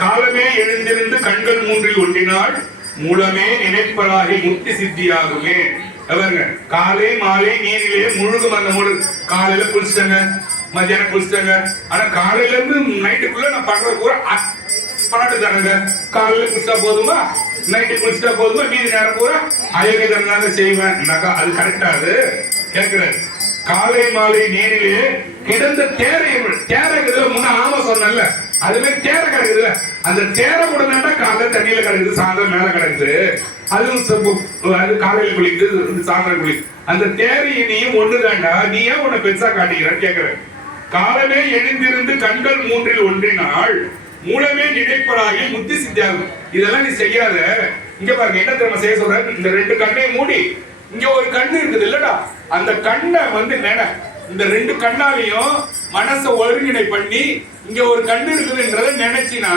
காலமே எழுந்திருந்து கண்கள் மூன்றில் ஒன்றினால் மூலமே நினைப்பதாகி முக்தி சித்தியாகுமே. காலை மாலை நீரிலே முழுகும் அந்த மூடர். காலையில குளிச்சிட்டாங்க, மத்தியானம் குளிச்சிட்டாங்க, ஆனா காலையில இருந்து நைட்டுக்குள்ள நான் பண்றது கூட பாட்டு தானுங்க. காலையில குளிச்சா போதுமா, நைட்டு குளிச்சுட்டா போதுமா, மீதி நேரம் பூரா அயோகி தானே செய்வேன். அது கரெக்டா? அது கேட்கிறாரு. காலை மாலை நீரிலே கிடந்த தேரை முன்ன ஆமா சொன்னல, அதுவே தேரை கிடக்குதுல, அந்த தேரை கூட காலைல தண்ணியில கிடக்குது, சாயந்தரம் மேல கிடக்குது. அது காலையில குளிக்குது, சாயந்தரம் குளிக்குது. அந்த தேரை நீயும் ஒண்ணுதாண்டா, நீ ஏன் உன்னை பெருசா காட்டிக்கிறன்னு கேட்கிற. காலமே எழுந்திருந்து கண்கள் மூன்றில் ஒன்றினால் மூலமே நினைப்பதாகி முத்தி சித்தியாகும். இதெல்லாம் நீ செய்யாத. இங்க பாருங்க என்ன தெரியுமா செய்ய சொல்ற? இந்த 2 கண்ணையும் மூடி, இங்க ஒரு கண்ணு இருக்குது இல்லடா, அந்த கண்ணை நினை. இந்த 2 கண்ணாலையும் மனச ஒருங்கிணை பண்ணி இங்க ஒரு கண்ணு இருக்குதுன்றத நினைச்சினா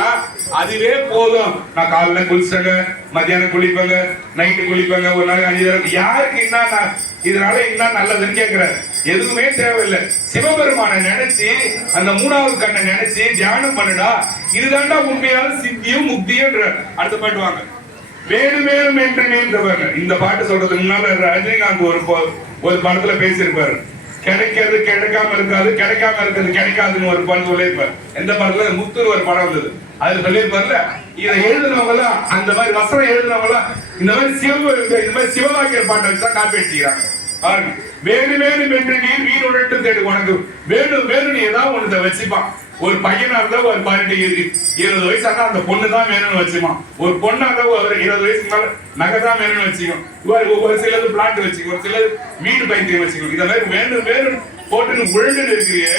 அதுவே போதும். நான் காலைல குளிச்சாங்க, மத்தியானம் குளிப்பாங்க, நைட்டு குளிப்பாங்க, ஒரு நாள் 5 தடவை. யாருக்கு என்ன இதனால என்ன நல்லதுன்னு கேட்கிற? எதுவுமே தேவையில்லை. சிவபெருமான நினைச்சு அந்த 3வது கண்ணை நினைச்சு தியானம் பண்ணுடா. இதுதான்டா உண்மையான சித்தியும் முக்தியும். அடுத்த பாட்டு வாங்க. வேணும் வேணும் என்று நீந்தவங்க. இந்த பாட்டு சொல்றதுக்கு முன்னால ரஜினிகாந்த் ஒரு படத்துல பேசியிருப்பாரு. கிடைக்கிறது கிடைக்காம இருக்காது, கிடைக்காம இருக்கிறது கிடைக்காதுன்னு ஒரு படம் சொல்லியிருப்பாரு. எந்த படத்துல? முத்து ஒரு படம் வந்தது, அதுல சொல்லியிருப்பாருல. இதை எழுதுனவங்க அந்த மாதிரி வசனம் எழுதுனவங்க இந்த மாதிரி சிவவாக்கியர் பாட்டை வச்சுதான் காப்பி அடிச்சுக்கிறாங்க. வேணும் வேணும் என்று நீர் வீணுடட்டு தேடு. உனக்கு வேணும் வேணும் நீ ஏதாவது ஒண்ணு வச்சுப்பான். ஒரு பையனா இருந்தா ஒரு 20 வயசு ஆனா அந்த பொண்ணு தான் வேணும்னு வச்சுப்பான். ஒரு பொண்ணா இருந்தா ஒரு 20 வயசுக்கு மேல நகை தான் வேணும்னு வச்சுக்கும். ஒரு சிலது பிளாட் வச்சுக்கும், ஒரு சிலது வீடு பைத்தியம் வச்சுக்கும். இந்த மாதிரி வேணும் வேணும் போட்டு உழண்டு இருக்கிறியே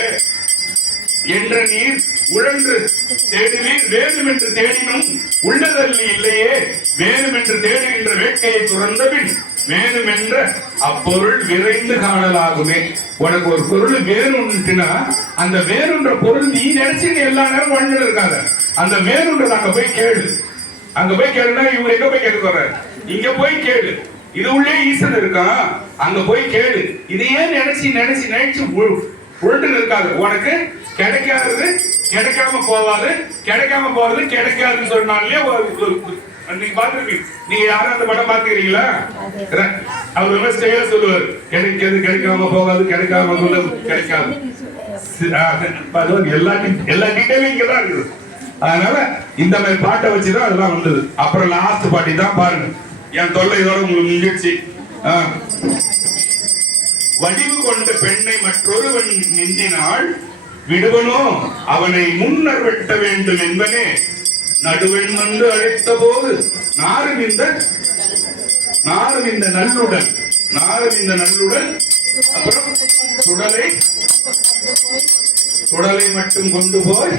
என்ற நீர் உழன்று தேடுவீர். வேணும் என்று தேடினும் உள்ளதல்லி இல்லையே, வேணும் என்று தேடுகின்ற வேட்கையை துறந்த பின் வேணும் என்ற அப்பொருள் விரைந்து காணலாகுமே. உனக்கு ஒரு பொருள் வேணும்னா அந்த வேணுன்ற பொருள் நீ நினைச்சு எல்லா நேரம் வாழ்ந்து இருக்காத. அந்த வேணுன்றது அங்க போய் கேளு. அங்க போய் கேளுனா இவங்க எங்க போய் கேட்க போற? இங்க போய் கேளு. இது உள்ளே ஈசன் இருக்கான், அங்க போய் கேளு. இதையே நினைச்சு நினைச்சு நினைச்சு உருட்டு இருக்காது. உனக்கு கிடைக்காதது கிடைக்காம போவாது, கிடைக்காம போறது கிடைக்காதுன்னு சொன்னாலே நீங்க பாத்துருக்கீங்க. நீங்க யாரும் அந்த படம் பாத்துக்கிறீங்களா? அவர் ஸ்டைலா சொல்லுவார், கிடைக்கிறது கிடைக்காம போகாது, கிடைக்காம கிடைக்காது. எல்லா டீட்டெயிலும் இங்கதான் இருக்குது. அதனால இந்த மாதிரி பாட்டை வச்சுதான் அதெல்லாம் வந்தது. அப்புறம் லாஸ்ட் பாட்டி தான் பாருங்க. என் தொல்லை இதோட உங்களுக்கு முடிஞ்சிடுச்சு. வடிவு கொண்ட பெண்ணை மற்றொருவன் நெஞ்சினால் விடுவனோ அவனை முன்னர் வெட்ட வேண்டும் என்பனே நடுவன் வந்து அழைத்த போது நாரும் இந்த நல்லுடன் அப்புறம் சுடலை மட்டும் கொண்டு போய்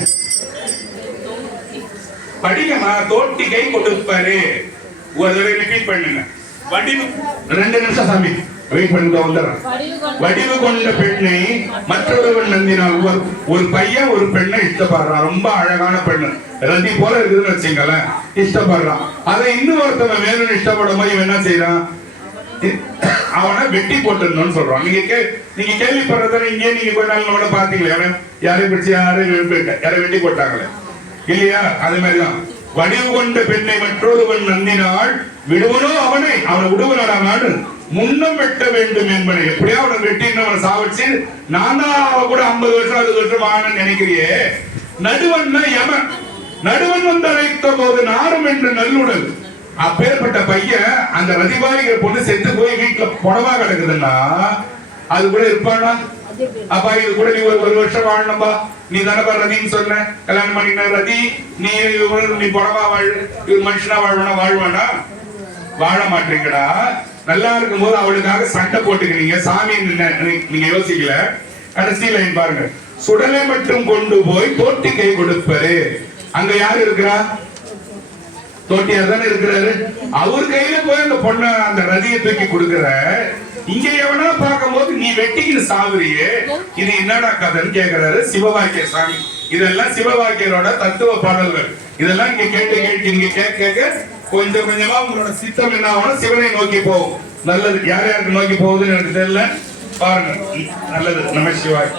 படிகமா தோட்டிகை கொடுப்பாரு. ஒரு தடவை ரிப்பீட் பண்ணுங்க. வடிவு 2 நிமிஷம் சாமி வெயிட் பண்ணிட்டு வந்துடுறேன். வடிவு கொண்ட பெண்ணை மற்றொருவன் நந்தினால். ஒரு பையன் ஒரு பெண்ணை இஷ்டப்படுறான், ரொம்ப அழகான பெண்ணு, ரதி போல இருக்குதுன்னு வச்சுங்களேன், இஷ்டப்படுறான். அதை இன்னும் ஒருத்தவன் வேணும்னு இஷ்டப்படும் போது என்ன செய்யறான்? அவனை வெட்டி போட்டுன்னு சொல்றான். நீங்க கேள்விப்படுறத இங்கே நீங்க கொஞ்ச நாள் கூட பாத்தீங்களே, யாரையும் பிடிச்சி யாரை வெட்டி போட்டாங்களே இல்லையா? அது மாதிரிதான் வடிவு கொண்ட பெண்ணை மற்றொருவன் நந்தினால் விடுவனோ அவனை விடுவனடா நாடு முன்னம் வெட்ட வேண்டும் என்பதை. எப்படியா அவனை வெட்டி அவனை சாவடிச்சு நான் தான் அவ கூட 50 வருஷம் 60 வருஷம் ஆகணும்னு நினைக்கிறியே, நடுவன்னா யமன். நடுவன் வந்து அழைத்த போது நாரும் என்று நல்லுடல். அப்பேற்பட்ட பையன் அந்த ரதிபாலிக்கிற பொண்ணு செத்து போய் வீட்டுல புடவா கிடக்குதுன்னா அது கூட இருப்பானா? அப்பா இது கூட நீ ஒரு வருஷம் வாழணும்பா, நீ தானப்பா ரதின்னு சொன்ன, கல்யாணம் பண்ணின ரதி, நீ புடவா வாழ், இவர் மனுஷனா வாழ்வானா? வாழ மாட்டீங்கடா. நல்லா இருக்கும் போது அவளுக்காக சண்டை போட்டுக்கிறீங்க, சாமி நீங்க யோசிக்கல. கடைசி லைன் பாருங்க, சுடலை மட்டும் கொண்டு போய் தோட்டி கை கொடுப்பாரு. அங்க யாரு இருக்கிறா? தோட்டியார் தானே இருக்கிறாரு. அவர் கையில போய் அந்த பொண்ண அந்த ரதியை தூக்கி கொடுக்கிற. இங்க எவனா பார்க்கும் போது நீ வெட்டிக்கிட்டு சாவுறியே, இது என்னடா கதைன்னு கேக்குறாரு சிவவாக்கிய சாமி. இதெல்லாம் சிவவாக்கியரோட தத்துவ பாடல்கள். இதெல்லாம் இங்க கேட்டு கேட்க கொஞ்சம் கொஞ்சமா உங்களோட சித்தம் என்ன ஆகணும், சிவனை நோக்கி போகும். நல்லது. யார் யாருக்கு நோக்கி போகுதுன்னு எனக்கு தெரியல, பாருங்க. நல்லது. நம சிவாய்.